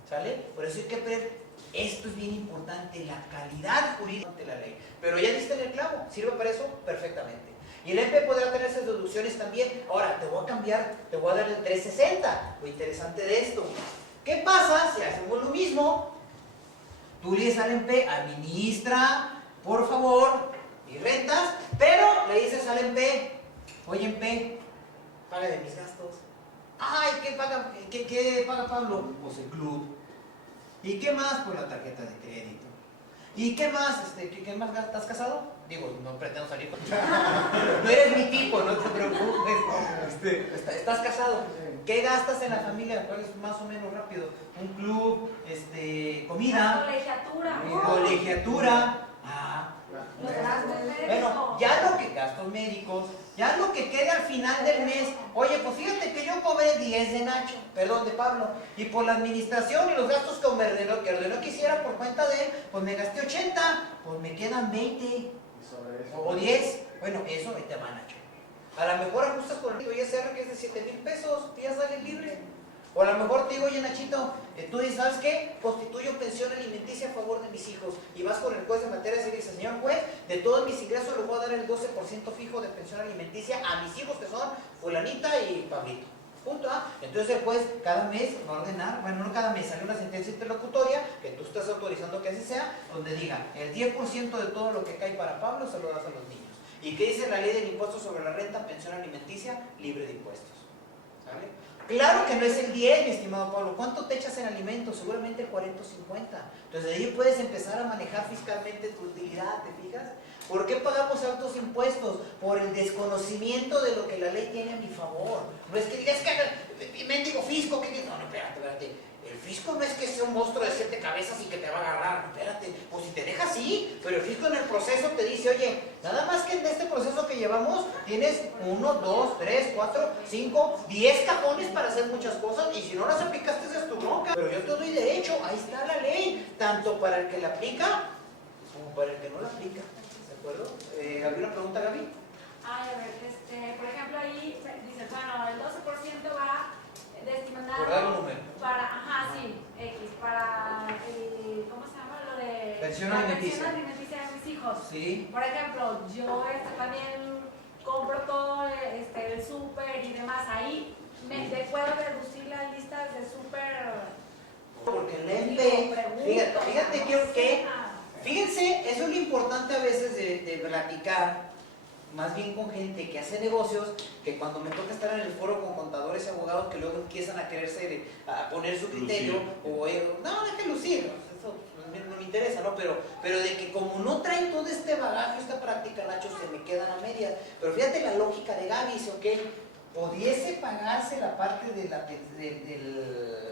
¿Sale? Por eso hay que ver, esto es bien importante, la calidad jurídica de la ley. Pero ya diste en el clavo, ¿sirve para eso? Perfectamente. Y el MP podrá tener esas deducciones también. Ahora, te voy a cambiar, te voy a dar el 360. Lo interesante de esto. ¿Qué pasa si hacemos lo mismo? Tú le dices al MP, administra, por favor, y rentas, pero le dices al MP, oye MP, paga de mis gastos. Ay, ¿qué paga Pablo? Pues el club. ¿Y qué más? Pues la tarjeta de crédito. ¿Y qué más? ¿Qué más gastas? ¿Estás casado? Digo, no pretendo salir con... No eres mi tipo, no te preocupes. ¿Estás casado? ¿Qué gastas en la familia? ¿Cuál es más o menos rápido? Un club, comida. Colegiatura. Los gastos médicos. Bueno, ya lo que gastos médicos, ya lo que quede al final del mes. Oye, pues fíjate que yo cobré 10 de Nacho, perdón, de Pablo, y por la administración y los gastos que ordenó que hiciera por cuenta de él, pues me gasté 80, pues me quedan 20 o 10. Bueno, eso ahí te va, Nacho. A lo mejor ajustas con el ISR que es de 7,000 pesos, y ya sales libre. O a lo mejor te digo, oye Nachito, tú dices, ¿sabes qué? Constituyo pensión alimenticia a favor de mis hijos. Y vas con el juez de materia y dices, señor juez, de todos mis ingresos le voy a dar el 12% fijo de pensión alimenticia a mis hijos que son fulanita y Pablito. Punto A. Entonces el juez cada mes va a ordenar, bueno, no cada mes, sale una sentencia interlocutoria que tú estás autorizando que así sea, donde diga, el 10% de todo lo que cae para Pablo se lo das a los niños. ¿Y qué dice la ley del impuesto sobre la renta, pensión alimenticia? Libre de impuestos. ¿Sale? Claro que no es el 10, mi estimado Pablo. ¿Cuánto te echas en alimentos? Seguramente el 40 o 50. Entonces de ahí puedes empezar a manejar fiscalmente tu utilidad, ¿te fijas? ¿Por qué pagamos altos impuestos? Por el desconocimiento de lo que la ley tiene a mi favor. No es que digas que mendigo fisco, que no, espérate. El fisco no es que sea un monstruo de 7 cabezas y que te va a agarrar, espérate, pues si te deja sí, pero el fisco en el proceso te dice, oye, nada más que en este proceso que llevamos tienes 1, 2, 3, 4, 5, 10 cajones para hacer muchas cosas y si no las aplicaste esa es tu bronca, pero yo te doy derecho, ahí está la ley, tanto para el que la aplica como para el que no la aplica, ¿de acuerdo? ¿Alguna pregunta, Gaby? Ay, a ver, por ejemplo ahí dice, bueno, el 12% va destinado Por dar un número. para, para ¿cómo se llama? Lo de Pensión la alimenticia. pensión alimenticia de mis hijos. Sí. Por ejemplo, yo también compro todo el súper y demás, ahí me puedo reducir las listas de súper. Porque el MP, fíjate que fíjense, eso es lo importante a veces de platicar, más bien con gente que hace negocios, que cuando me toca estar en el foro con contadores y abogados que luego empiezan a quererse, a poner su criterio, o no, dejen lucir, eso no me interesa, ¿no? Pero de que como no traen todo este bagaje, esta práctica, Nacho, se me quedan a medias. Pero fíjate la lógica de Gaby, dice, ok, pudiese pagarse la parte de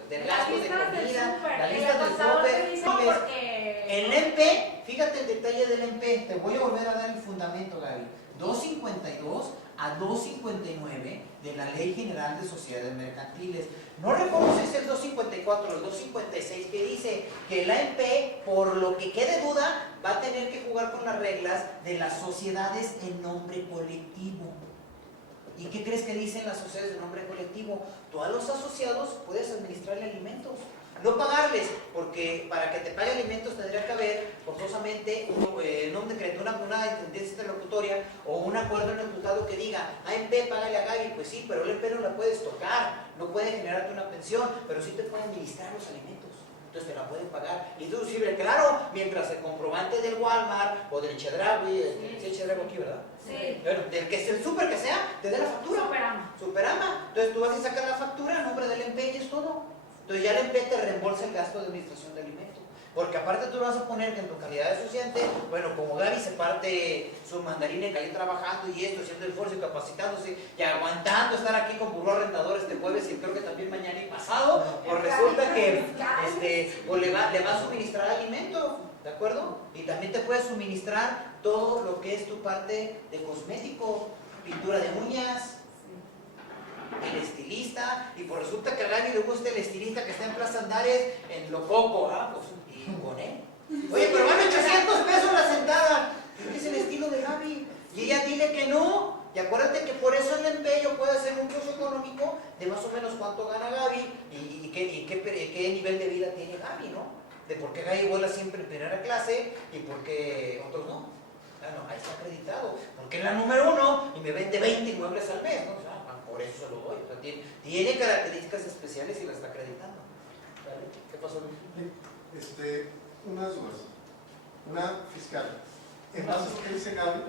del gasto de comida, la lista del súper. El MP, fíjate el detalle del MP, te voy a volver a dar el fundamento, Gaby. 252 a 259 de la Ley General de Sociedades Mercantiles. No recuerdo si es el 254 o el 256 que dice que la MP, por lo que quede duda, va a tener que jugar con las reglas de las sociedades en nombre colectivo. ¿Y qué crees que dicen las sociedades de nombre colectivo? Tú a los asociados puedes administrarle alimentos. no pagarles, porque para que te pague alimentos tendría que haber forzosamente un decreto, una sentencia interlocutoria o un acuerdo en el juzgado que diga, AMP, págale a Gaby. Pues sí, pero el AMP no la puedes tocar, no puede generarte una pensión, pero sí te pueden administrar los alimentos. Entonces te la pueden pagar. Y deducible, claro, mientras el comprobante del Walmart o del Chedraui, ¿sí Chedraui aquí, verdad? Sí. Bueno, del que sea el súper que sea, te dé la factura. Superama. Superama. Entonces tú vas y sacas la factura a nombre del EMPE y es todo. Entonces ya el EMPE te reembolsa el gasto de administración de alimentos. Porque aparte tú vas a poner que en tu calidad de asociante, bueno, como Gaby se parte su mandarina y calle trabajando y esto, haciendo el esfuerzo y capacitándose y aguantando estar aquí con burro rentador este jueves y creo que también mañana y pasado, pues resulta que pues le va a suministrar alimento, ¿de acuerdo? Y también te puede suministrar todo lo que es tu parte de cosmético, pintura de uñas, el estilista, y pues resulta que a Gaby le gusta el estilista que está en Plaza Andares, en Lococo, pues, y con él. Oye, pero van 800 pesos la sentada. Es el estilo de Gaby. Y ella dile que no. Y acuérdate que por eso el empeño puede hacer un curso económico de más o menos cuánto gana Gaby y qué nivel de vida tiene Gaby, ¿no? De por qué Gaby vuela siempre en primera clase y por qué otros no. Ah, no, ahí está acreditado. Porque es la número 1 y me vende 20 inmuebles al mes, ¿no? O sea, por eso se lo doy. O sea, tiene características especiales y la está acreditando. ¿Vale? ¿Qué pasó, Luis? Unas dudas. Una fiscal. En base a lo que dice Gaby,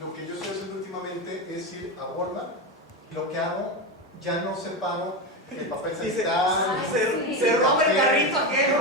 lo que yo estoy haciendo últimamente es ir a Walmart. Lo que hago, ya no separo el papel sanitario. Se roba el carrito aquel.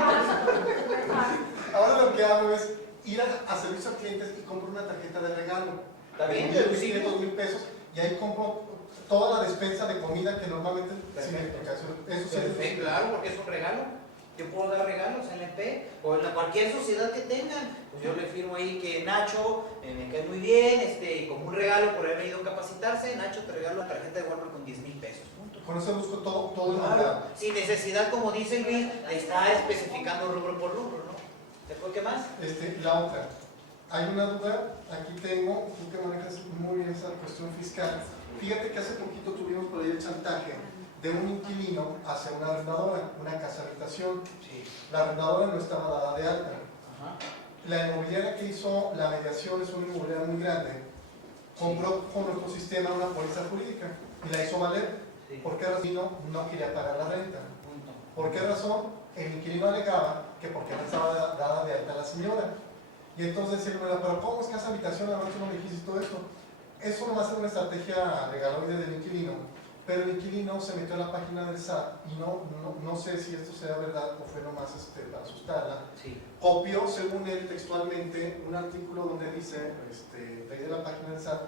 Ahora lo que hago es ir a servicio a clientes y compro una tarjeta de regalo. También de 500,000 pesos y ahí compro toda la despensa de comida que normalmente sin explicación. Eso sí es claro, porque es un regalo. Yo puedo dar regalos en la EP o en cualquier sociedad que tengan. Pues yo le firmo ahí que Nacho me cae muy bien, como un regalo por haber venido a capacitarse. Nacho, te regalo la tarjeta de Walmart con 10,000 pesos. Punto. Con eso busco todo el Claro, mercado. sin necesidad, como dice Luis, de estar especificando rubro por rubro, ¿no? ¿Después qué más? La otra. Hay una duda, aquí tengo, tú que manejas muy bien esa cuestión fiscal. Fíjate que hace poquito tuvimos por ahí el chantaje de un inquilino hacia una arrendadora, una casa habitación. Sí. La arrendadora no estaba dada de alta. Ajá. La inmobiliaria que hizo la mediación es una inmobiliaria muy grande. Compró con nuestro sistema una póliza jurídica y la hizo valer. Sí. ¿Por qué razón no quería pagar la renta? Punto. ¿Por qué razón? El inquilino alegaba que porque no estaba dada de alta la señora. Y entonces decía, pero ¿cómo es casa habitación? Anoche no me dijiste todo eso. Eso no va a ser una estrategia legaloide del inquilino, pero el inquilino se metió a la página del SAT y no sé si esto sea verdad o fue nomás para asustarla. Sí. Copió, según él, textualmente un artículo donde dice, de la página del SAT,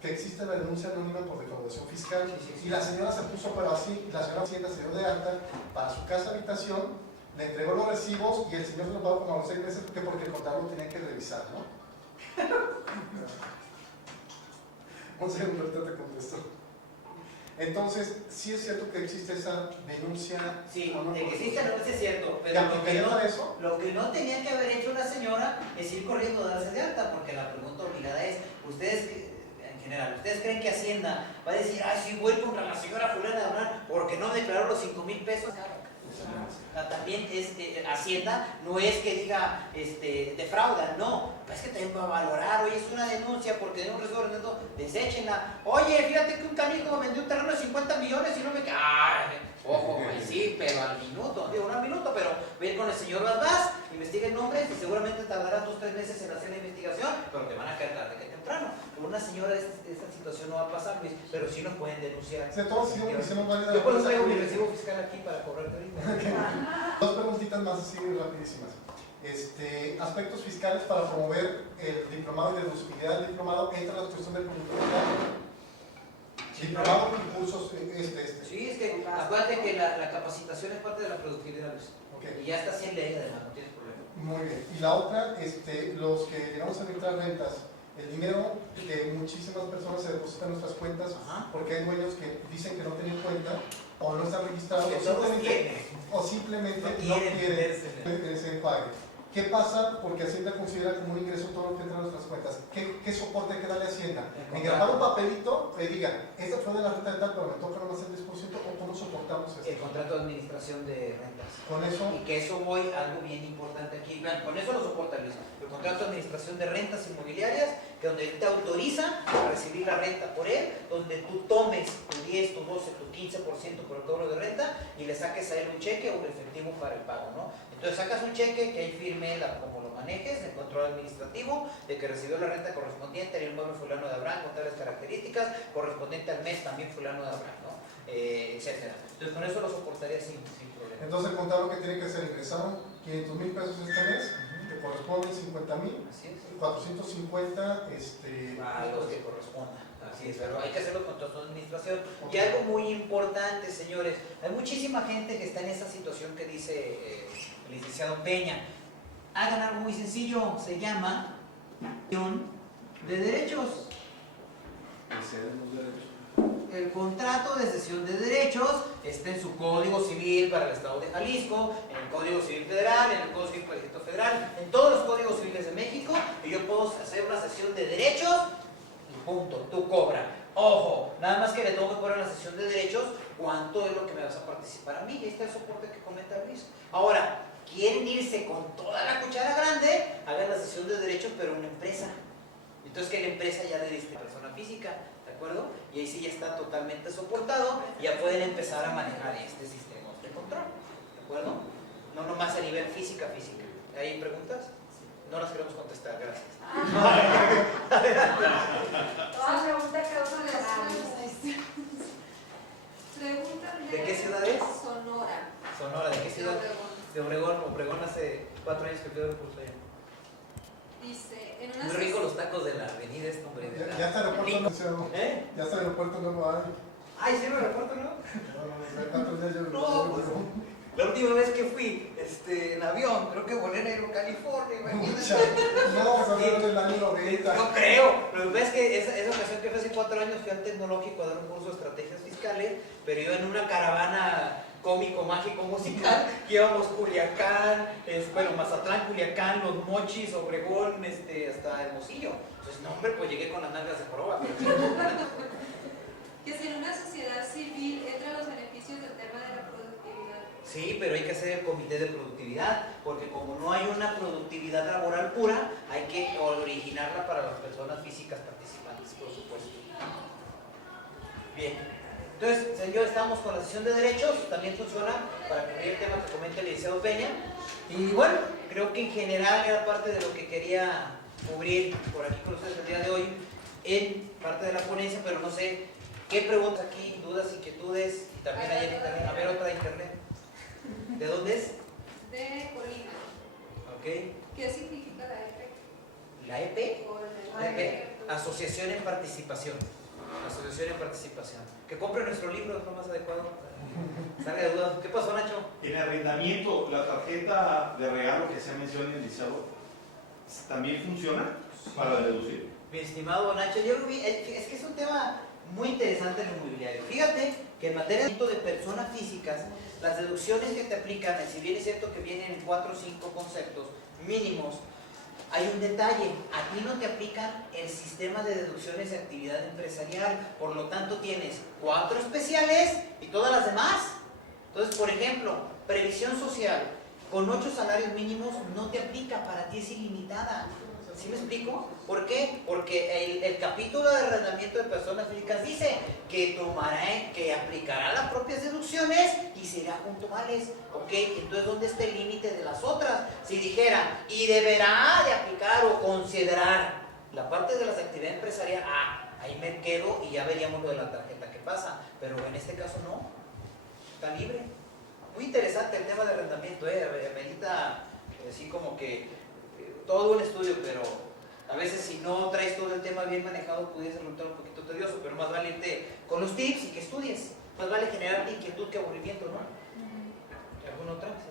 que existe la denuncia anónima por defraudación fiscal. Sí. Y la señora se puso, pero así, la señora Hacienda se dio de alta para su casa habitación, le entregó los recibos y el señor se lo pagó como a los 6 meses porque el contador lo tenía que revisar, ¿no? Un segundo, ahorita te contesto. Entonces, sí es cierto que existe esa denuncia. Sí, de que existe no es cierto, ¿Te pero aplicaría para eso? lo que no tenía que haber hecho la señora es ir corriendo a darse de alta, porque la pregunta obligada es, ustedes, en general, ¿ustedes creen que Hacienda va a decir, ay, sí, voy contra la señora fulana de hablar porque no declaró los 5,000 pesos? También Hacienda no es que diga defrauda, no, es que también va a valorar, oye, es una denuncia porque de un recibo de rendimiento, deséchenla. Oye, fíjate que un canijo vendió un terreno de 50 millones y no me queda. ¡Ay! Ojo, pues sí, pero al minuto, digo, no al minuto, pero voy a ir con el señor Vaz, investiga el nombre y seguramente tardarán 2 o 3 meses en hacer la investigación, pero te van a caer tarde que temprano. Con una señora de esta situación no va a pasar, Luis, pero sí nos pueden denunciar. De todos sí, hicimos varias. Yo puedo traigo mi recibo fiscal aquí para cobrarte ahorita. 2 preguntitas más así rapidísimas. Aspectos fiscales para promover el diplomado y deducibilidad del diplomado, entra la cuestión del productividad. Diplomado y cursos, Sí, es que acuérdate que la capacitación es parte de la productividad, Luis. Okay. Y ya está así en ley, además, no tienes problema. Muy bien. Y la otra, los que llegamos a entrar rentas, el dinero que muchísimas personas se depositan en nuestras cuentas, Ajá. porque hay dueños que dicen que no tienen cuenta o no están registrados Que o todos simplemente tienen. no quieren No que quieren se pague. ¿Qué pasa? Porque Hacienda considera como un ingreso todo lo que entra a nuestras cuentas. ¿Qué soporte hay que darle a Hacienda? Engrapar un papelito que diga, esta fue de la renta de tal, pero me toca nomás el 10%, o cómo soportamos esto. El contrato de administración de rentas. Con eso, Y que eso voy a algo bien importante aquí. Vean, con eso lo soporta Luis. El contrato de administración de rentas inmobiliarias, que donde él te autoriza a recibir la renta por él, donde tú tomes tu 10, tu 12, tu 15% por el cobro de renta y le saques a él un cheque o un efectivo para el pago, ¿no? Entonces sacas un cheque que ahí firme como lo manejes, el control administrativo, de que recibió la renta correspondiente al inmueble fulano de Abraham, con tales características, correspondiente al mes también fulano de Abraham, ¿no? Etcétera. Entonces con eso lo soportaría sin problema. entonces el contador que tiene que hacer, ingresaron 500,000 pesos este mes, que corresponden 50,000, Así es. 450, A los que correspondan. Así es, pero hay que hacerlo con toda administración. Y algo muy importante, señores, hay muchísima gente que está en esa situación que dice el licenciado Peña. Hagan algo muy sencillo, se llama de derechos. El contrato de cesión de derechos está en su Código Civil para el Estado de Jalisco, en el Código Civil Federal, en el Código Civil para el Distrito Federal, en todos los códigos civiles de México, y yo puedo hacer una cesión de derechos y punto, tú cobras. Ojo, nada más que le tengo que poner en la cesión de derechos cuánto es lo que me vas a participar a mí, y ahí está el soporte que comenta Luis. Ahora, quieren irse con toda la cuchara grande, hagan la cesión de derechos, pero una empresa. Entonces que la empresa ya le diste persona física, ¿de acuerdo? Y ahí sí ya está totalmente soportado, y ya pueden empezar a manejar este sistema de control, ¿de acuerdo? No nomás a nivel física. ¿Hay preguntas? No las queremos contestar, gracias. Toda pregunta causa de Preguntan ¿De qué ciudad es? Sonora. Sonora, ¿de qué ciudad? De Obregón. Obregón hace 4 años que fui al curso allá. Dice, en una Muy rico los tacos de la avenida esta, hombre. de la- ya está el aeropuerto nuevo. ¿Eh? Ya está el aeropuerto nuevo. Ay, ¿sí el aeropuerto, no? No, ¿cuántos días yo? No, pues, la última vez que fui en avión, creo que volé en Aerocalifornia, Mucha. imagínate. No vamos a hablar del año 90. No creo. Lo que pasa es que esa ocasión que fue hace 4 años fui al tecnológico a dar un curso de estrategias fiscales, pero iba en una caravana cómico, mágico, musical, que íbamos Culiacán, Mazatlán, Culiacán, Los Mochis, Obregón, hasta Hermosillo. Entonces, no, hombre, pues llegué con las nalgas de proa. que si en una sociedad civil entran los beneficios del tema de la productividad. Sí, pero hay que hacer el comité de productividad, porque como no hay una productividad laboral pura, hay que originarla para las personas físicas participantes, por supuesto. Bien, entonces, señor, estamos con la sesión de derechos, también funciona para cubrir el tema que comenta el licenciado Peña. Y bueno, creo que en general era parte de lo que quería cubrir por aquí con ustedes el día de hoy, en parte de la ponencia, pero no sé qué preguntas aquí, dudas, inquietudes, y también hay en internet. A ver, otra de internet. ¿De dónde es? De Colima. Ok. ¿Qué significa la EP? ¿La EP? O La EP, Asociación en Participación. Asociación en Participación. Que compre nuestro libro, es lo más adecuado. Salga de dudas. ¿Qué pasó, Nacho? En arrendamiento, la tarjeta de regalo que se ha mencionado en el liceo, ¿también funciona para deducir? Mi estimado Nacho, yo lo vi, es que es un tema muy interesante en el inmobiliario. Fíjate que en materia de personas físicas, las deducciones que te aplican, si bien es cierto que vienen 4 o 5 conceptos mínimos, hay un detalle, a ti no te aplican el sistema de deducciones de actividad empresarial, por lo tanto tienes 4 especiales y todas las demás. Entonces, por ejemplo, previsión social, con 8 salarios mínimos no te aplica, para ti es ilimitada. ¿Sí me explico? ¿Por qué? Porque el capítulo de arrendamiento de personas físicas dice que que aplicará las propias deducciones y será puntuales. ¿Ok? Entonces, ¿dónde está el límite de las otras? Si dijera, y deberá de aplicar o considerar la parte de las actividades empresariales, ahí me quedo y ya veríamos lo de la tarjeta que pasa. Pero en este caso no. Está libre. Muy interesante el tema de arrendamiento, amerita así como que todo un estudio, pero a veces si no traes todo el tema bien manejado pudiese resultar un poquito tedioso, pero más vale irte con los tips y que estudies. Más vale generar inquietud que aburrimiento, ¿no? ¿Alguna otra? Sí.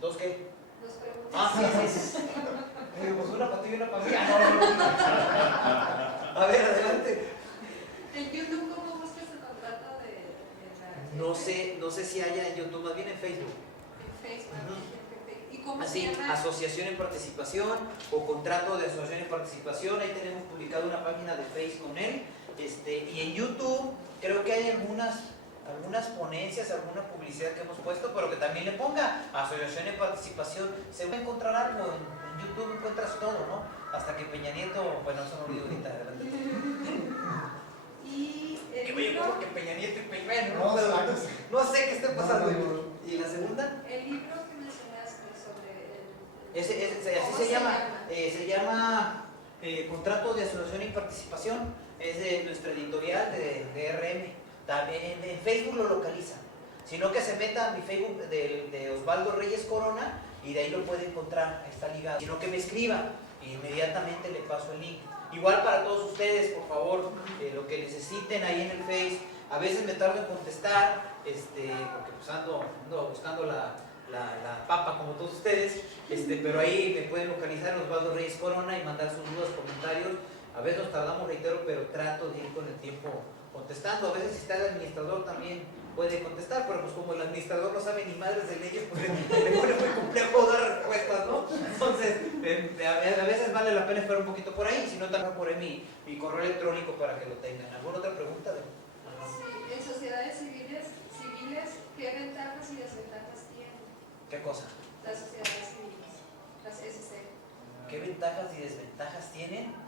¿Dos qué? Dos preguntas. Sí. Pues una para ti y una para mí. A ver, adelante. En YouTube, ¿cómo buscas el contrato de la No sé si haya en YouTube, más bien en Facebook. En Facebook. Ujú. ¿Y ¿Cómo se Así, llama? asociación en participación o contrato de asociación en participación. Ahí tenemos publicado una página de Facebook con él. Y en YouTube creo que hay algunas ponencias, alguna publicidad que hemos puesto, pero que también le ponga asociación en participación. Se va a encontrar algo, en YouTube encuentras todo, ¿no? Hasta que Peña Nieto, bueno, eso no lo digo ahorita, adelante. Y Que el me libro, como que Peña Nieto y Peña Nieto, No, no sé qué está pasando. No. ¿Y la segunda? el libro que mencionaste sobre Así ¿cómo se llama Contrato de Asociación y Participación. Es de nuestra editorial de RM. También en Facebook lo localizan. Sino que se meta a mi Facebook de Osvaldo Reyes Corona y de ahí lo puede encontrar, ahí está ligado. Sino que me escriba e inmediatamente le paso el link. Igual para todos ustedes, por favor, lo que necesiten ahí en el Face. A veces me tardo en contestar, porque pues ando buscando la papa como todos ustedes, pero ahí me pueden localizar en Osvaldo Reyes Corona y mandar sus dudas, comentarios. A veces nos tardamos, reitero, pero trato de ir con el tiempo contestando. A veces si está el administrador también puede contestar, pero pues como el administrador no sabe ni madres de leyes, pues le pone muy complejo dar respuestas, ¿no? Entonces, a veces vale la pena esperar un poquito por ahí, si no también por ahí mi correo electrónico para que lo tengan. ¿Alguna otra pregunta? Sí, en sociedades civiles, ¿qué ventajas y desventajas tienen ¿Qué cosa? las sociedades civiles, las SC? ¿Qué ventajas y desventajas tienen?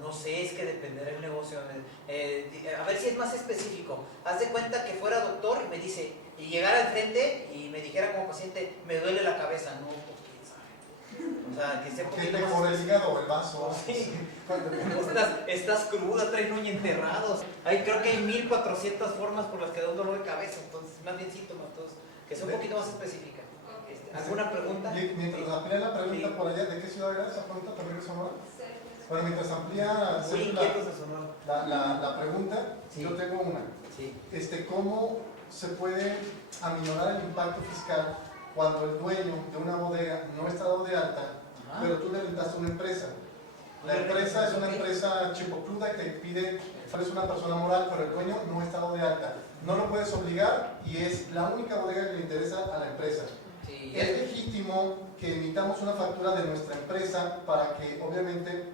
No sé, es que dependerá del negocio. A ver si es más específico. Haz de cuenta que fuera doctor y me dice, y llegara al frente y me dijera como paciente, me duele la cabeza. No, pues quién sabe. O sea, que sea un ¿Qué poquito es más mejor, el hígado o el vaso? Sí. Estás cruda, traes uña enterrados. Creo que hay 1400 formas por las que da un dolor de cabeza. Entonces, más bien síntomas, entonces, que sea un poquito más específica. ¿Alguna pregunta? Mientras amplía la pregunta Sí. por allá, ¿de qué ciudad era esa pregunta? ¿También es Sonora? Sí. Bueno, mientras amplía Muy inquietos de Sonora. la pregunta, Sí. yo tengo una. Sí. ¿Cómo se puede aminorar el impacto fiscal cuando el dueño de una bodega no está dado de alta, Ajá. pero tú le rentaste una empresa? La empresa es una empresa chipocluda que pide, eres una persona moral, pero el dueño no está dado de alta. No lo puedes obligar y es la única bodega que le interesa a la empresa. Sí. Es legítimo que emitamos una factura de nuestra empresa para que obviamente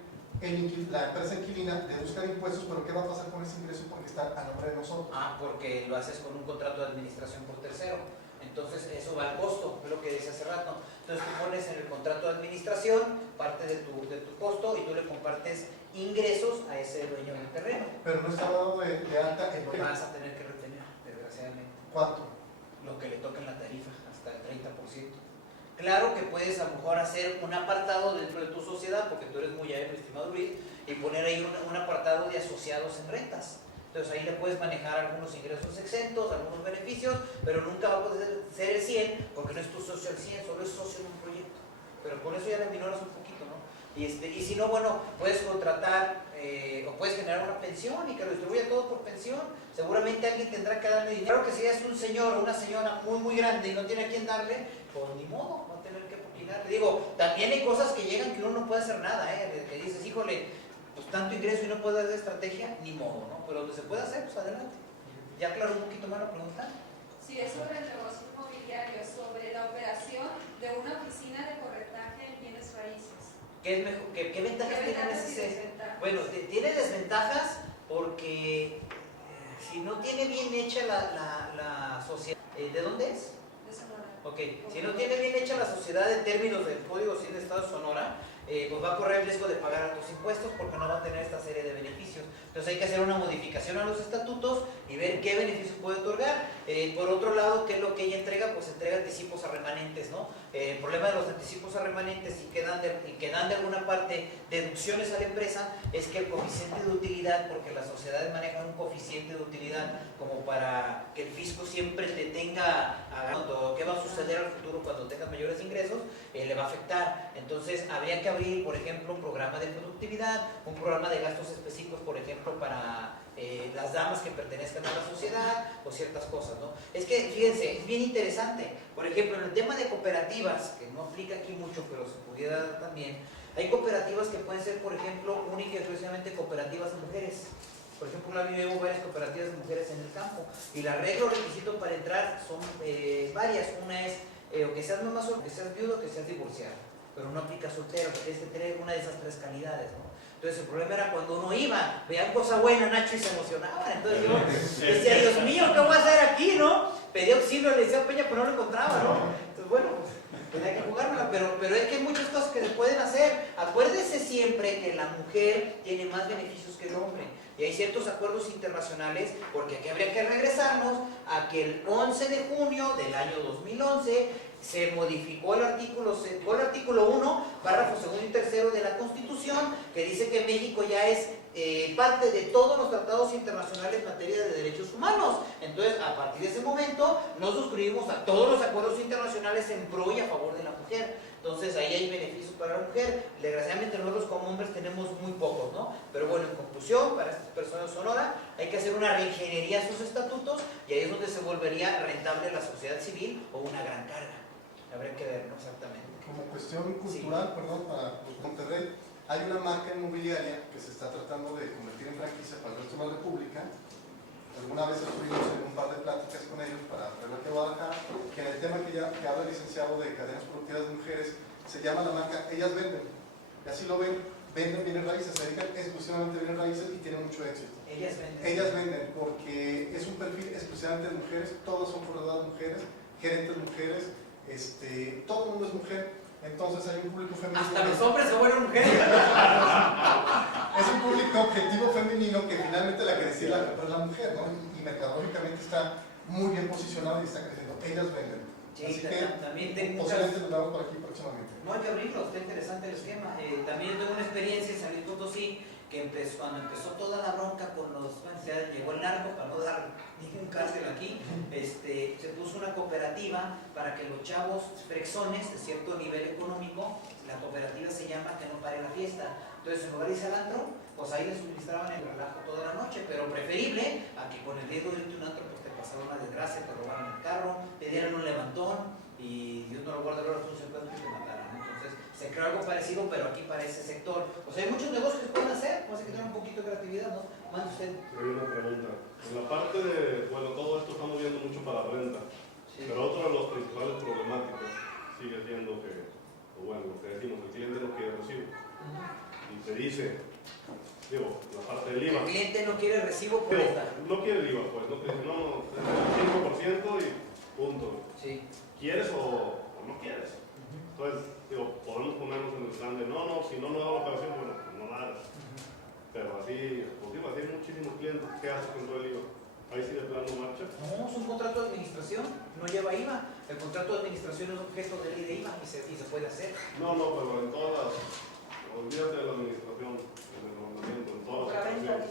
la empresa inquilina deduzca impuestos, pero ¿qué va a pasar con ese ingreso porque está a nombre de nosotros? Porque lo haces con un contrato de administración por tercero. Entonces eso va al costo, es lo que decía hace rato. Entonces tú pones en el contrato de administración parte de tu costo y tú le compartes ingresos a ese dueño del terreno. Pero no está dado de alta el Lo dueño. vas a tener que retener, desgraciadamente. ¿Cuánto? Lo que le toca en la tarifa, hasta el 30%. Claro que puedes a lo mejor hacer un apartado dentro de tu sociedad, porque tú eres muy hábil, estimado Luis, y poner ahí un apartado de asociados en rentas. Entonces ahí le puedes manejar algunos ingresos exentos, algunos beneficios, pero nunca va a poder ser el 100 porque no es tu socio al 100, solo es socio en un proyecto. Pero con eso ya le minoras un poquito, ¿no? Y si no, bueno, puedes contratar o puedes generar una pensión y que lo distribuya todo por pensión. Seguramente alguien tendrá que darle dinero. Claro que si es un señor o una señora muy, muy grande y no tiene a quién darle, pues ni modo, va a tener que poquinar. Le digo, también hay cosas que llegan que uno no puede hacer nada, que dices, híjole, pues tanto ingreso y no puedo dar de estrategia, ni modo, ¿no? Pero donde se puede hacer, pues adelante. ¿Ya aclaró un poquito más la pregunta? Sí, es sobre el negocio inmobiliario, sobre la operación de una oficina de corretaje en bienes raíces. ¿Qué es mejor? ¿Qué ventajas tiene ventajas y ese? desventajas? Bueno, tiene desventajas porque si no tiene bien hecha la sociedad, ¿de dónde es? De Sonora. Ok, si no tiene bien hecha la sociedad en términos del Código Civil del Estado de Sonora, pues va a correr el riesgo de pagar altos impuestos porque no va a tener esta serie de beneficios. Entonces hay que hacer una modificación a los estatutos y ver qué beneficios puede otorgar. Por otro lado, ¿qué es lo que ella entrega? Pues entrega anticipos a remanentes, ¿no? El problema de los anticipos a remanentes y que dan de alguna parte deducciones a la empresa es que el coeficiente de utilidad, porque las sociedades manejan un coeficiente de utilidad como para que el fisco siempre te tenga agarrando qué va a suceder al futuro cuando tengas mayores ingresos, le va a afectar. Entonces habría que abrir, por ejemplo, un programa de productividad, un programa de gastos específicos, por ejemplo, para las damas que pertenezcan a la sociedad o ciertas cosas, ¿no? Es que, fíjense, es bien interesante. Por ejemplo, en el tema de cooperativas, que no aplica aquí mucho, pero se pudiera dar también, hay cooperativas que pueden ser, por ejemplo, únicas y exclusivamente cooperativas de mujeres. Por ejemplo, yo llevo varias cooperativas de mujeres en el campo y la regla o requisito para entrar son varias. Una es o que seas mamá sola, que seas viudo, que seas divorciado, pero no aplica soltero, porque tienes que tener una de esas tres calidades, ¿no? Entonces el problema era cuando uno iba, veían cosa buena, Nacho, y se emocionaban. Entonces yo decía, Dios mío, ¿qué voy a hacer aquí, no? Pedí auxilio, le decía a Peña, pero no lo encontraba, ¿no? Entonces bueno, pues tenía que jugármela, pero es que hay muchas cosas que se pueden hacer. Acuérdese siempre que la mujer tiene más beneficios que el hombre. Y hay ciertos acuerdos internacionales, porque aquí habría que regresarnos a que el 11 de junio del año 2011 se modificó el artículo 1, párrafo 2 y 3 de la Constitución, que dice que México ya es parte de todos los tratados internacionales en materia de derechos humanos. Entonces, a partir de ese momento, nos suscribimos a todos los acuerdos internacionales en pro y a favor de la mujer. Entonces, ahí hay beneficios para la mujer. Desgraciadamente, nosotros como hombres tenemos muy pocos, ¿no? Pero bueno, en conclusión, para estas personas de Sonora, hay que hacer una reingeniería a sus estatutos y ahí es donde se volvería rentable la sociedad civil o una gran carga. Habría que ver, ¿no? Exactamente. Como cuestión cultural, perdón, para Monterrey, hay una marca inmobiliaria que se está tratando de convertir en franquicia para el resto de la República. Alguna vez estuvimos en un par de pláticas con ellos para traerlo aquí a Guadalajara, que en el tema que habla el licenciado de cadenas productivas de mujeres, se llama la marca Ellas Venden. Y así lo ven, venden bienes raíces, se dedican exclusivamente a bienes raíces y tienen mucho éxito. Ellas venden. Ellas venden porque es un perfil exclusivamente de mujeres, todas son corredoras mujeres, gerentes mujeres, todo el mundo es mujer. Entonces hay un público femenino. Hasta los hombres se vuelven mujeres. Es un público objetivo femenino que finalmente la que decide la compra es la mujer, ¿no? Y mercadológicamente está muy bien posicionado y está creciendo. Ellas venden. Sí, así que también tengo posiblemente nos vamos por aquí próximamente. No hay que abrirlo, está interesante el esquema. También tengo una experiencia en San Luis Potosí, que cuando empezó toda la bronca con los, bueno, ya llegó el narco, para no dar ningún cárcel aquí, se puso una cooperativa para que los chavos frexones de cierto nivel económico, la cooperativa se llama Que No Pare la Fiesta. Entonces, en lugar de irse al antro, pues ahí les suministraban el relajo toda la noche, pero preferible a que con el riesgo de irte a un antro, pues te pasara una desgracia, te robaron el carro, te dieran un levantón y Dios no lo guarde, ahora tú se puede que te mataran. Entonces, se creó algo parecido, pero aquí para ese sector. O sea, hay muchos negocios que pueden hacer, pues hay que tener un poquito de creatividad, ¿no? Mande usted. Hay una pregunta. En la parte de, bueno, todo esto estamos viendo mucho para la renta, Sí. pero otra de las principales problemáticas sigue siendo que, o bueno, lo que decimos, el cliente no quiere recibo. Y te dice, digo, la parte del IVA. El cliente no quiere recibo por Digo, esta. no quiere el IVA, pues, no te dice, no, es el 5% y punto. Sí. ¿Quieres o no quieres? Entonces, digo, podemos ponernos en el plan de, no, si no hago la operación, bueno, no la hagas. Pero así, pues digo, así hay muchísimos clientes. ¿Qué haces con todo el IVA? Ahí sí de plano marcha. No, es un contrato de administración, no lleva IVA. El contrato de administración es objeto de ley de IVA y se puede hacer. No, pero en todas las, olvídate de la administración, en el nombramiento, en todas las operaciones.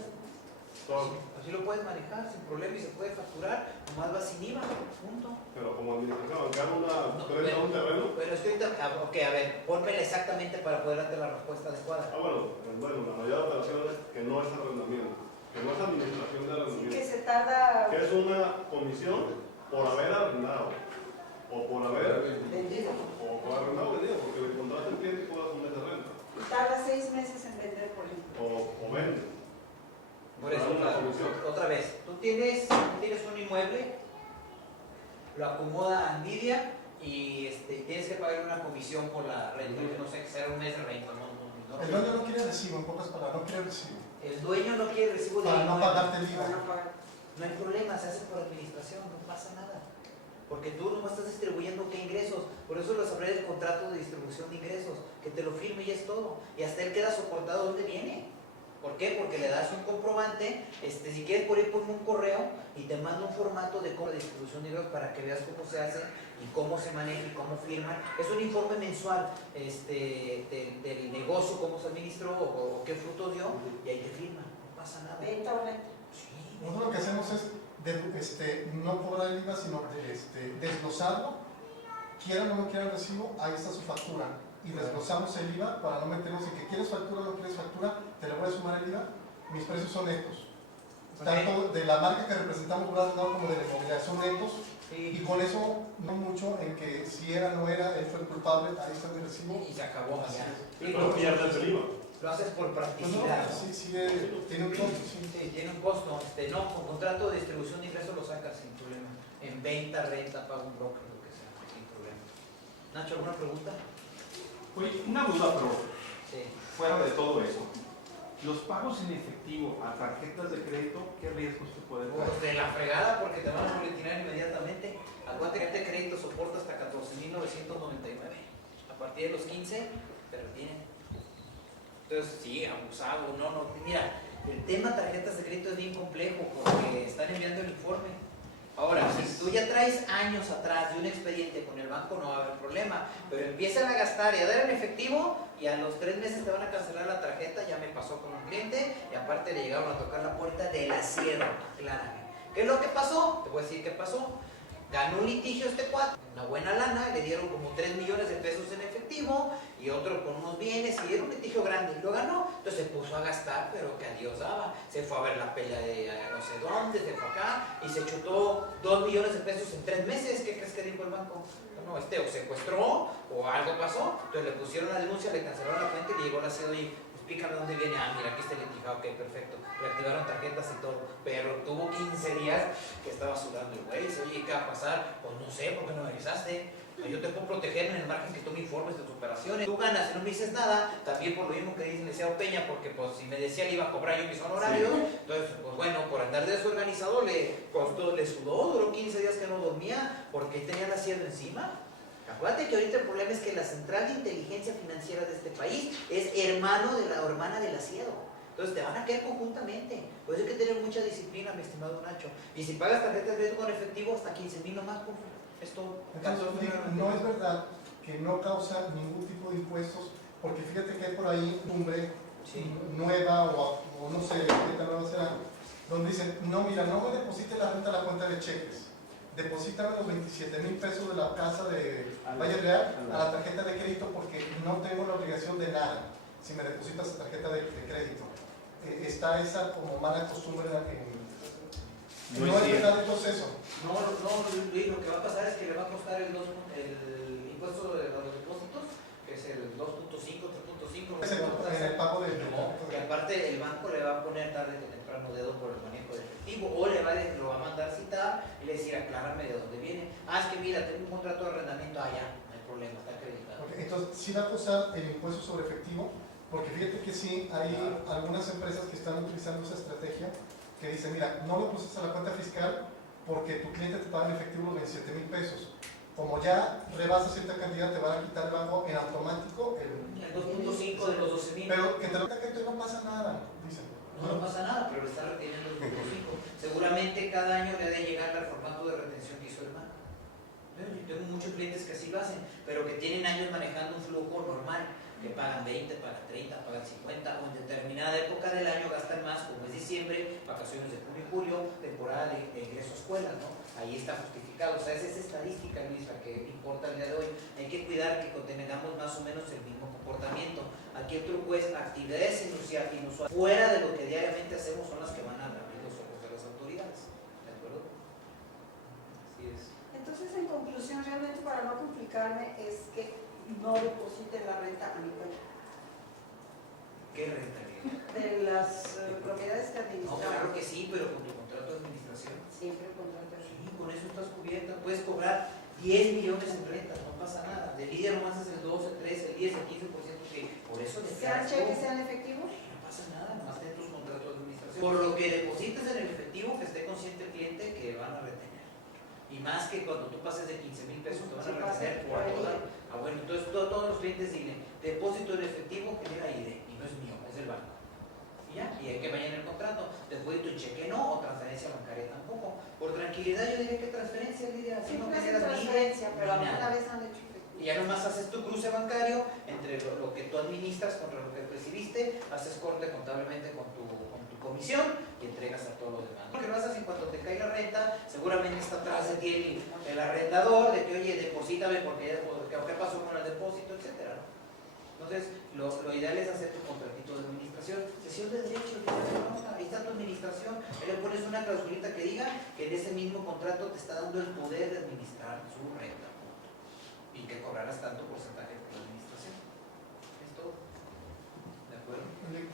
Así lo puedes manejar sin problema y se puede facturar, nomás va sin IVA, punto. Pero como administración, aunque haga una No, renta un terreno. Pero es que ahorita, ok, a ver, pónmela exactamente para poder darte la respuesta adecuada. Bueno, la mayoría de operaciones que no es arrendamiento, que no es administración de Que arrendamiento, se tarda que es una comisión por haber arrendado, o por haber vendido. o por arrendado vendido, porque le contrata el cliente y puede un mes de renta, Y tarda 6 meses en vender, por ejemplo. o vende. Por eso, Para una comisión. otra vez, tú tienes un inmueble, lo acomoda a Nvidia y tienes que pagar una comisión por la renta, no sé, que será un mes de renta. El dueño no quiere recibo, en pocas palabras, no quiere recibo. El dueño no quiere recibo de Para no inmueble. pagarte el IVA. No hay problema, se hace por administración, no pasa nada. Porque tú no estás distribuyendo qué ingresos. Por eso les hablé del contrato de distribución de ingresos, que te lo firme y es todo. Y hasta él queda soportado dónde viene. ¿Por qué? Porque le das un comprobante, si quieres por ahí ponme un correo y te mando un formato de cómo distribución de ingresos para que veas cómo se hace y cómo se maneja y cómo firman. Es un informe mensual del negocio, cómo se administró o qué fruto dio y ahí te firma, no pasa nada. Venta o renta. Sí, Nosotros lo que hacemos es no cobrar el IVA, sino desglosarlo. Quieran o no quieran recibo, ahí está su factura. Y desglosamos el IVA para no meternos en que quieres factura o no quieres factura, te le voy a sumar el IVA. Mis precios son netos. Tanto de la marca que representamos como de la inmobiliaria son netos. Y con eso no mucho en que si era o no era, él fue el culpable, ahí está mi recibo. y se acabó. Así Ya. es. Sí, Pero pierdes el IVA. lo haces por Pues no, practicidad. sí, tiene un costo, sí. Sí, tiene un costo. No, con contrato de distribución de ingresos lo sacas sin problema. En venta, renta, paga un broker, lo que sea, sin problema. Nacho, ¿alguna pregunta? Oye, una duda, pero Sí. fuera de todo eso. Los pagos en efectivo a tarjetas de crédito, ¿qué riesgos te pueden dar? Pues de la fregada porque te van a boletinar inmediatamente. Acuérdate que este crédito soporta hasta 14,999. A partir de los 15, te retienen. Entonces, sí, abusado, no. Mira, el tema tarjetas de crédito es bien complejo porque están enviando el informe. Ahora, si tú ya traes años atrás de un expediente con el banco, no va a haber problema. Pero empiezan a gastar y a dar en efectivo y a los 3 meses te van a cancelar la tarjeta. Ya me pasó con un cliente y aparte le llegaron a tocar la puerta del asiento. Claramente. ¿Qué es lo que pasó? Te voy a decir qué pasó. Ganó un litigio este cuate, una buena lana, le dieron como 3 millones de pesos en efectivo y otro con unos bienes y era un litigio grande y lo ganó. Entonces se puso a gastar, pero que a Dios daba. Se fue a ver la pelea de no sé dónde, se fue acá y se chutó 2 millones de pesos en 3 meses. ¿Qué crees que dijo el banco? No, o secuestró o algo pasó. Entonces le pusieron la denuncia, le cancelaron la cuenta y le llegó la CEDO y explícame dónde viene. Ah, mira, aquí está el litigio. Ok, perfecto. Reactivaron tarjetas y todo. Pero tuvo 15 días que estaba sudando el güey. Dice, oye, ¿qué va a pasar? Pues no sé, ¿por qué no me avisaste? Yo te puedo proteger en el margen que tú me informes de tus operaciones. Tú ganas y no me dices nada. También por lo mismo que dice el licenciado Peña, porque pues si me decía le iba a cobrar yo mis honorarios. Sí. Entonces, pues bueno, por andar desorganizado le costó, le sudó, duró 15 días que no dormía, porque tenía la sierra encima. Acuérdate que ahorita el problema es que la Central de Inteligencia Financiera de este país es hermano de la hermana del asiero. Entonces te van a caer conjuntamente. Por eso hay que tener mucha disciplina, mi estimado Nacho. Y si pagas tarjeta de crédito con efectivo, hasta 15,000 nomás, pues, es todo. Entonces, no es verdad que no causa ningún tipo de impuestos, porque fíjate que hay por ahí costumbre nueva o no sé qué tan nueva será, donde dicen, no, mira, no me deposite la renta a la cuenta de cheques. Deposítame los 27,000 pesos de la casa de Valle Real a la tarjeta de crédito porque no tengo la obligación de nada si me depositas a tarjeta de crédito. Está esa como mala costumbre en... No es verdad el proceso. No, Luis, lo que va a pasar es que le va a costar el impuesto de los depósitos, que es el 2.5, 3.5. Es el pago de... No, porque aparte el banco le va a poner tarde que temprano dedo por el manejo de efectivo, o lo va a mandar citar y le decir, aclárame de dónde viene. Ah, es que mira, tengo un contrato de arrendamiento, ya, no hay problema, está acreditado. Okay, entonces, sí va a costar el impuesto sobre efectivo, porque fíjate que sí, hay algunas empresas que están utilizando esa estrategia, que dicen, mira, no lo procesas a la cuenta fiscal porque tu cliente te paga en efectivo los 27,000 pesos. Como ya rebasa cierta cantidad, te van a quitar el banco en automático el 2.5 de los 12,000. Pero que te lo que no pasa nada, dicen. No pasa nada, pero le está reteniendo el 2.5. Seguramente cada año le ha de llegar al formato de retención que hizo el banco. Yo tengo muchos clientes que así lo hacen, pero que tienen años manejando un flujo normal, que pagan 20, pagan 30, pagan 50, o en determinada época del año gastan más, como es diciembre, vacaciones de junio y julio, temporada de ingreso a escuelas, ¿no? Ahí está justificado. O sea, esa es estadística, Luis, la que importa el día de hoy. Hay que cuidar que tengamos más o menos el mismo comportamiento. Aquí el truco es actividades inusuales fuera de lo que diariamente hacemos son las que van a abrir los ojos de las autoridades. ¿De acuerdo? Así es. Entonces, en conclusión, realmente para no complicarme, es que no depositen la renta a mi cuenta. ¿Qué renta? De las propiedades que No, administramos. claro que sí, pero con tu contrato de administración. Siempre contrato. Sí, con eso estás cubierta. Puedes cobrar 10 millones en renta, no pasa nada. De líder nomás es el 12, el 13, el 10, el 15%, que por eso ¿Sean cheques, sean efectivos? no pasa nada, nomás ten tus contratos de administración. Por lo que deposites en el efectivo, que esté consciente el cliente que van a retener. Y más que cuando tú pases de 15,000 pesos, te van a retener por toda. Ah, bueno, entonces todos los clientes dicen, depósito en efectivo genera ID, y no es mío, es del banco. Y ya, y hay que vaya en el contrato. Depósito en cheque no, o transferencia bancaria tampoco. Por tranquilidad yo diría que transferencia, Lidia, si no generas transferencia, pero alguna vez han hecho efectivo. y ya nomás haces tu cruce bancario entre lo que tú administras contra lo que recibiste, haces corte contablemente con tu comisión y entregas a todo lo demás. Lo que vas a hacer cuando te cae la renta, seguramente está atrás de ti el arrendador, de que oye, deposítame porque qué pasó con el depósito, etcétera, ¿no? Entonces, lo ideal es hacer tu contratito de administración, cesión de derechos, ahí está tu administración, ahí le pones una clausulita que diga que en ese mismo contrato te está dando el poder de administrar su renta, punto. Y que cobrarás tanto porcentaje por la administración. Es todo. ¿De acuerdo?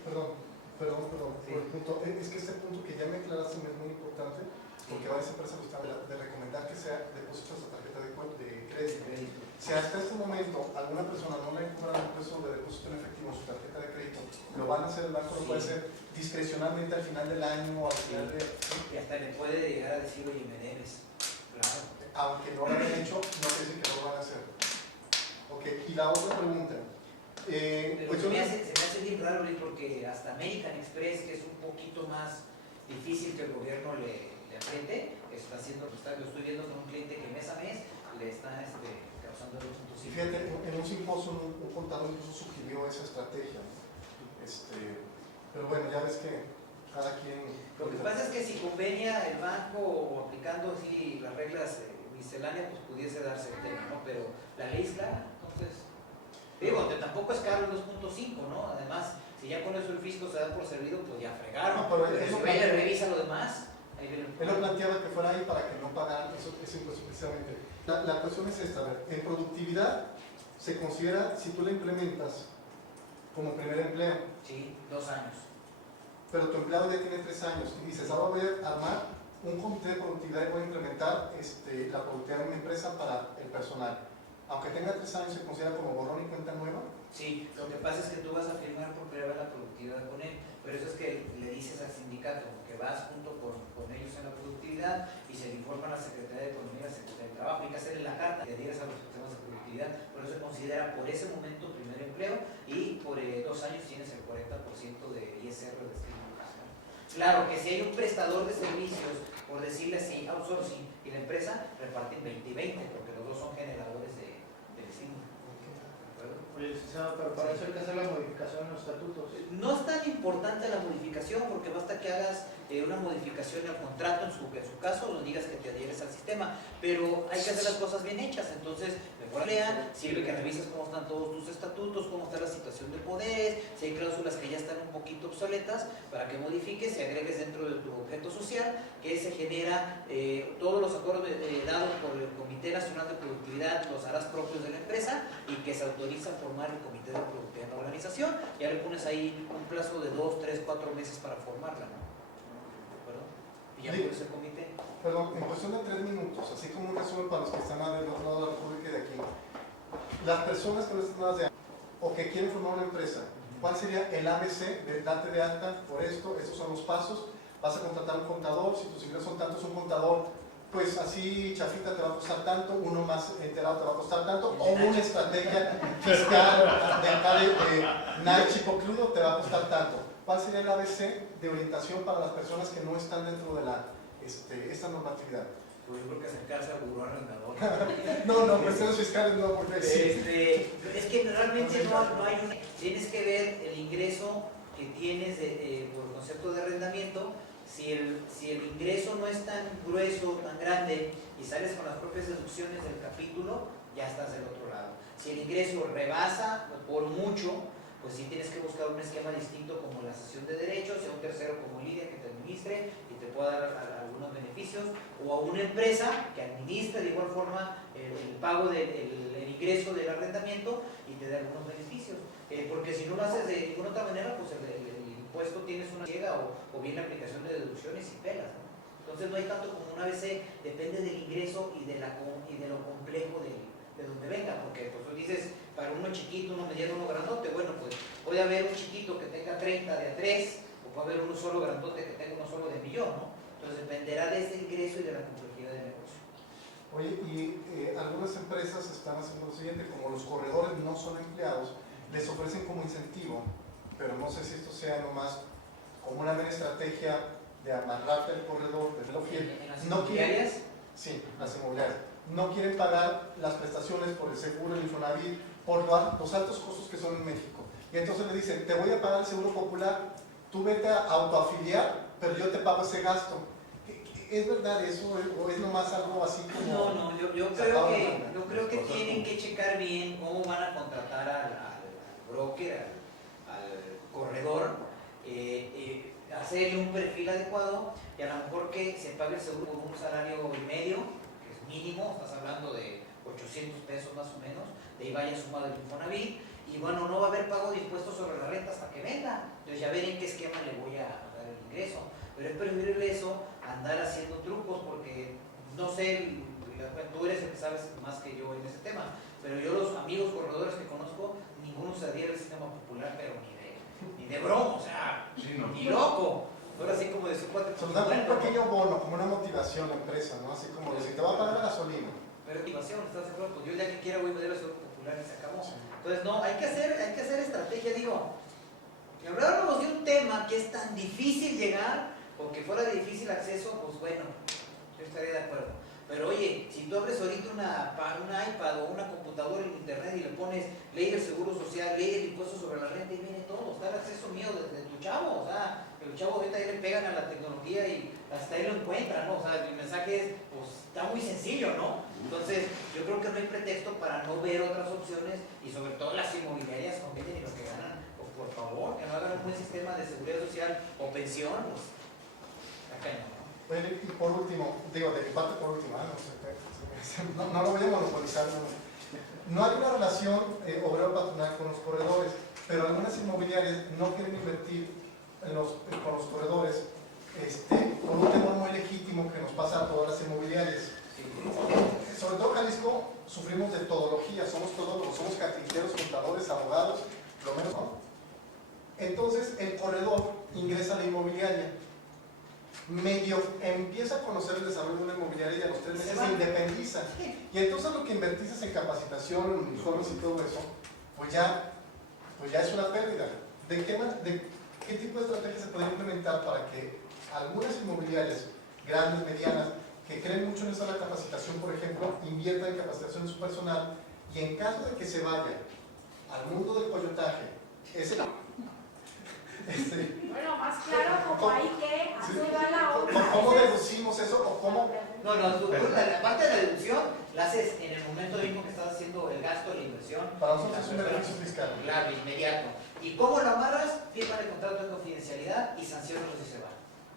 Perdón, Sí. por el punto. Es que este punto que ya me aclaraste es muy importante, porque varias empresas lo están de recomendar que sea depósitos a tarjeta de crédito. Si hasta este momento alguna persona no le cobra un peso de depósito en efectivo en su tarjeta de crédito, lo van a hacer, el banco lo puede hacer discrecionalmente al final del año o al final de... Y hasta le puede llegar a decir, oye, me debes. Claro. Aunque no lo hayan hecho, no quiere decir que no lo van a hacer. Ok, y la otra pregunta. Pero Pues se me yo- hace bien raro, Luis, porque hasta American Express, que es un poquito más difícil que el gobierno le apriete, está haciendo, lo estoy viendo con un cliente que mes a mes le está causando el punto Y fíjate, en un simposio un contador incluso sugirió esa estrategia. Pero bueno, ya ves que cada quien... Lo que pasa es que si convenia el banco o aplicando así las reglas misceláneas, pues pudiese darse el tema, ¿no? Pero la ley es clara, entonces... Digo, que tampoco es caro el 2.5, ¿no? Además, si ya con eso el fisco se da por servido, pues ya fregaron. No, pero pero eso si ella revisa lo demás, ahí viene el Él lo planteaba que fuera ahí para que no pagaran ese impuesto precisamente. La cuestión es esta, a ver, en productividad se considera, si tú la implementas como primer empleo, Sí, 2 años. pero tu empleado ya tiene 3 años y dices, ahora voy a armar un comité de productividad y voy a implementar la productividad de una empresa para el personal. Aunque tenga 3 años, ¿se considera como borrón y cuenta nueva? Sí, lo que pasa es que tú vas a firmar por primera vez la productividad con él, pero eso es que le dices al sindicato que vas junto con ellos en la productividad y se le informa a la Secretaría de Economía, a la Secretaría de Trabajo, hay que hacerle la carta que adhieres a los sistemas de productividad, por eso se considera por ese momento primer empleo y por 2 años tienes el 40% de ISR de estímulo fiscal. Claro que si hay un prestador de servicios, por decirle así, outsourcing, y la empresa reparten 20 y 20, porque los dos son generadores del estímulo. Oye, licenciado, pero para eso hay que hacer la modificación en los estatutos. No es tan importante la modificación porque basta que hagas una modificación al contrato en su caso, no digas que te adhieres al sistema, pero hay que hacer las cosas bien hechas, entonces mejor lea, sirve que revises cómo están todos tus estatutos, cómo está la situación de poderes, si hay cláusulas que ya están un poquito obsoletas, para que modifiques y agregues dentro de tu objeto social que se genera todos los acuerdos dados por el Comité Nacional de Productividad, los harás propios de la empresa y que se autoriza a formar el Comité de Productividad en la organización. Ya le pones ahí un plazo de 2, 3, 4 meses para formarla, ¿no? ¿De acuerdo? Y ya pones el comité. Perdón, en cuestión de 3 minutos, así como un resumen para los que están del otro lado de la República y de aquí. Las personas que no están más de o que quieren formar una empresa, ¿cuál sería el ABC de darte de alta por esto? Estos son los pasos. Vas a contratar un contador, si tus ingresos son tantos, un contador, pues así chafita te va a costar tanto, uno más enterado te va a costar tanto, o una estrategia fiscal de acá de Nike Chipocludo te va a costar tanto. ¿Cuál sería el ABC de orientación para las personas que no están dentro de esta normatividad? Pues yo creo que acercarse al buró arrendador. No, cuestiones fiscales no, porque sí. Es que realmente no hay un... Tienes que ver el ingreso que tienes por concepto de arrendamiento. Si el ingreso no es tan grueso, tan grande, y sales con las propias deducciones del capítulo, ya estás del otro lado. Si el ingreso rebasa por mucho, pues sí tienes que buscar un esquema distinto como la cesión de derechos, y a un tercero como Lidia que te administre y te pueda dar algunos beneficios, o a una empresa que administre de igual forma el pago del ingreso del arrendamiento y te dé algunos beneficios. Porque si no lo haces de ninguna otra manera, pues el impuesto tienes una ciega o bien la aplicación de deducciones y pelas, ¿no? Entonces no hay tanto como un ABC, depende del ingreso y de lo complejo de donde venga, porque pues tú dices, para uno chiquito, uno mediano, uno grandote, bueno, pues puede haber un chiquito que tenga 30 de a 3, o puede haber uno solo grandote que tenga uno solo de millón, ¿no? Entonces dependerá de ese ingreso y de la complejidad del negocio. Oye, y algunas empresas están haciendo lo siguiente, como los corredores no son empleados, les ofrecen como incentivo, pero no sé si esto sea nomás como una buena estrategia de amarrarte el corredor, de lo fiel. ¿En las No quieren, inmobiliarias? sí, las inmobiliarias. No quieren pagar las prestaciones por el seguro, el Infonavit, por los altos costos que son en México. Y entonces le dicen, te voy a pagar el seguro popular, tú vete a autoafiliar, pero yo te pago ese gasto. ¿Es verdad eso o es nomás algo así como...? No, yo creo que tienen que checar bien cómo van a contratar al broker, al corredor, hacerle un perfil adecuado y a lo mejor que se pague el seguro con un salario y medio, que es mínimo, estás hablando de 800 pesos más o menos, de ahí vaya sumado el Infonavit, y bueno, no va a haber pago de impuestos sobre la renta hasta que venda, entonces ya veré en qué esquema le voy a dar el ingreso, pero es preferible eso a andar haciendo trucos porque, no sé, tú eres el que sabes más que yo en ese tema, pero yo los amigos corredores que conozco, ninguno se adhiere al sistema popular, pero ni de broma, o sea, Sí, no. ni loco. Ahora sí como de su cuate. Se nos da un pequeño bono, como una motivación a la empresa, ¿no? Así como de si te va a pagar la gasolina. Pero motivación, ¿estás de acuerdo? Pues yo el día que quiera voy a meter al seguro popular y se acabó. Entonces, no, hay que hacer estrategia, digo. Y hablábamos de un tema que es tan difícil llegar, o que fuera de difícil acceso, pues bueno, yo estaría de acuerdo. Pero oye, si tú abres ahorita un iPad o una computadora en internet y le pones ley del seguro social, ley del impuesto sobre la renta y viene todo, está el acceso mío de tu chavo, o sea, el chavo ahorita ya le pegan a la tecnología y hasta ahí lo encuentran, ¿no? O sea, el mensaje es, pues está muy sencillo, ¿no? Entonces, yo creo que no hay pretexto para no ver otras opciones y sobre todo las inmobiliarias convienen y lo que ganan, pues por favor, que no hagan un buen sistema de seguridad social o pensión, pues, acá no. Bueno, y por último, digo, de mi parte por último, no lo voy a monopolizar. No hay una relación obrero-patronal con los corredores, pero algunas inmobiliarias no quieren invertir con los corredores por un temor muy legítimo que nos pasa a todas las inmobiliarias. Sobre todo en Jalisco sufrimos de todología, somos todólogos, somos carpinteros, contadores, abogados, lo menos no. Entonces el corredor ingresa a la inmobiliaria, medio empieza a conocer el desarrollo de una inmobiliaria y a los 3 meses se independiza. Y entonces lo que invertiste en capacitación, en uniformes y todo eso, pues ya es una pérdida. ¿De qué tipo de estrategia se puede implementar para que algunas inmobiliarias, grandes, medianas, que creen mucho en esa la capacitación, por ejemplo, inviertan en capacitación de su personal y en caso de que se vaya al mundo del coyotaje, Bueno, más claro, como hay que hacer la obra. ¿Cómo deducimos eso o cómo? No, la parte de la deducción la haces en el momento mismo que estás haciendo el gasto, la inversión. Para nosotros es un beneficio fiscal. Claro, inmediato. ¿Y cómo lo amarras? Firma el contrato de confidencialidad y sancionalo si se va.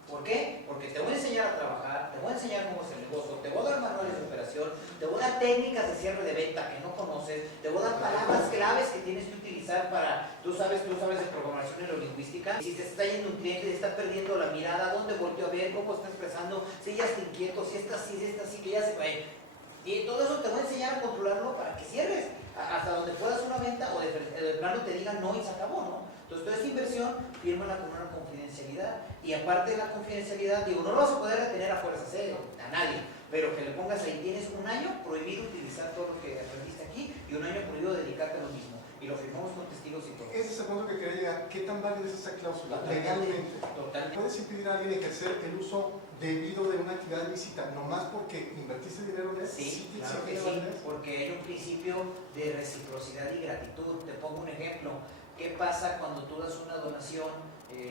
¿Por qué? Porque te voy a enseñar a trabajar, te voy a enseñar cómo es el negocio, te voy a dar manuales de operación, te voy a dar técnicas de cierre de venta que no conoces, te voy a dar palabras claves que tienes que utilizar para, tú sabes de programación neurolingüística, si te está yendo un cliente, te está perdiendo la mirada, dónde volteó a ver, cómo está expresando, si ya está inquieto, si está así, que ya se va. Y todo eso te voy a enseñar a controlarlo para que cierres, hasta donde puedas una venta o de plano te digan no y se acabó, ¿no? Entonces toda esa inversión, fírmala con una confidencialidad. Y aparte de la confidencialidad, digo, no lo vas a poder retener a fuerzas, a nadie, pero que le pongas ahí, tienes un año prohibido utilizar todo lo que aprendiste aquí y un año prohibido dedicarte a lo mismo. Y lo firmamos con testigos y todo. Ese es el punto que quería llegar. ¿Qué tan válida es esa cláusula Totalmente, legalmente? totalmente. ¿Puedes impedir a alguien ejercer el uso debido de una actividad ilícita nomás porque invertiste dinero en eso? Sí, claro que sí, porque hay un principio de reciprocidad y gratitud. Te pongo un ejemplo. ¿Qué pasa cuando tú das una donación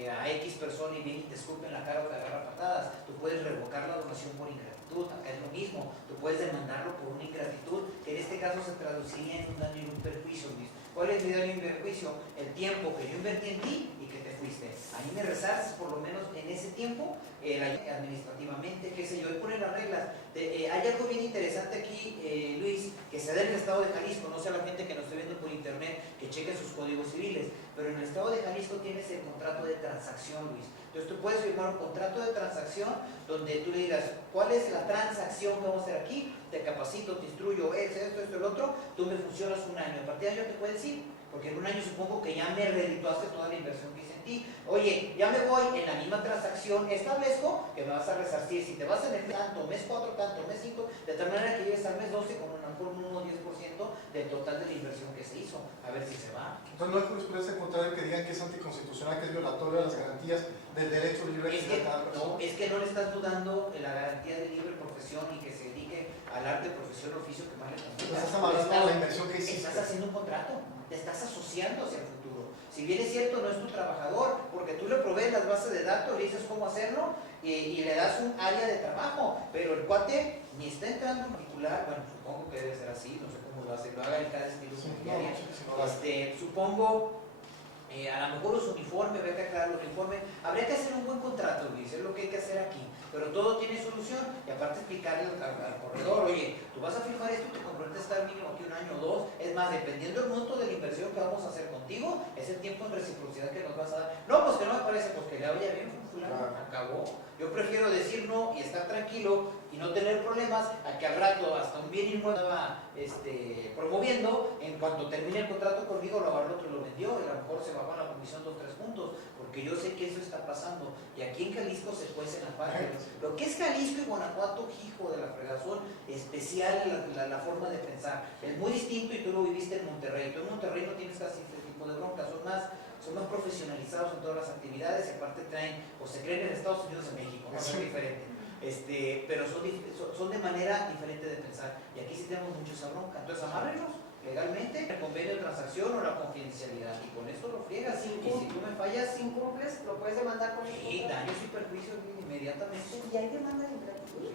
a X persona y viene y te escupe en la cara o te agarra patadas? Tú puedes revocar la donación por ingratitud, acá es lo mismo. Tú puedes demandarlo por una ingratitud, que en este caso se traduciría en un daño y un perjuicio, Luis. ¿Cuál es mi daño y perjuicio? El tiempo que yo invertí en ti y que te fuiste. A mí me resarces por lo menos en ese tiempo, administrativamente, qué sé yo, y ponen las reglas. Hay algo bien interesante aquí, Luis, que se da en el estado de Jalisco, no sea la gente que nos esté viendo por internet, que chequen sus códigos civiles, pero en el estado de Jalisco tienes el contrato de transacción, Luis. Entonces tú puedes firmar un contrato de transacción donde tú le digas, ¿cuál es la transacción que vamos a hacer aquí? Te capacito, te instruyo, esto, el otro, tú me funcionas un año. A partir de año te puedes ir, porque en un año supongo que ya me redituaste toda la inversión que hice en ti. Oye, ya me voy, en la misma transacción establezco que me vas a resarcir. Si te vas en el mes tanto, mes 4 tanto, mes 5, de tal manera que llegues al mes 12 con un 10% del total de la inversión que se hizo. A ver si se va. Entonces no hay jurisprudencia contraria que digan que es anticonstitucional, que es violatorio de las garantías del derecho libre de cada persona. Es que no le estás dudando en la garantía de libre profesión y que se dedique al arte, profesión, oficio que más le convenga. Estás amarrando la inversión que hiciste. Estás haciendo un contrato, te estás asociando hacia el futuro. Si bien es cierto, no es tu trabajador, porque tú le provees las bases de datos, le dices cómo hacerlo y le das un área de trabajo, pero el cuate ni está entrando en particular, bueno, supongo que debe ser así, no sé cómo lo hace, lo haga en cada estilo inmobiliario. Supongo, a lo mejor los uniformes, habría que aclarar los uniformes, habría que hacer un buen contrato, Luis, es lo que hay que hacer aquí, pero todo tiene solución y aparte explicarle al corredor, oye, tú vas a firmar esto y te comprometes a estar mínimo aquí un año o dos, es más, dependiendo del monto de la inversión que vamos a hacer contigo, es el tiempo en reciprocidad que nos vas a dar. No, pues que no me parece, pues que le vaya bien, fulano, acabó. Yo prefiero decir no y estar tranquilo y no tener problemas a que al rato hasta un bien inmueble estaba promoviendo, en cuanto termine el contrato conmigo lo agarró otro y lo vendió y a lo mejor se bajó a la comisión 2 o 3 puntos, porque yo sé que eso está pasando y aquí en Jalisco se cuecen las patas. Lo que es Jalisco y Guanajuato, hijo de la fregazón, especial la forma de pensar, es muy distinto y tú lo viviste en Monterrey. Tú en Monterrey no tienes casi este tipo de broncas, son más profesionalizados en todas las actividades y aparte traen, o se creen en Estados Unidos en México, no es diferente. Pero son de manera diferente de pensar y aquí sí tenemos mucho esa bronca. Entonces amárrenos legalmente el convenio de transacción o la confidencialidad y con eso lo friegas. Y si tú me fallas, Si incumples, lo puedes demandar con sí, daños y perjuicios inmediatamente. ¿Y hay demanda de ingratitud?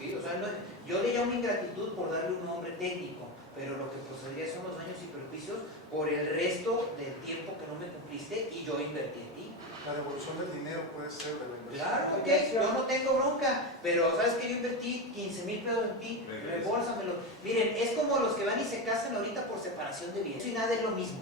Sí, o sea, yo le llamo ingratitud por darle un nombre técnico, pero lo que procedería son los daños y perjuicios por el resto del tiempo que no me cumpliste y yo invertí en ti. La devolución del dinero puede ser de la inversión. Claro, ok, yo no tengo bronca, pero sabes que yo invertí 15,000 pesos en ti, rebólsamelo. Miren, es como los que van y se casan ahorita por separación de bienes. Y nada es lo mismo.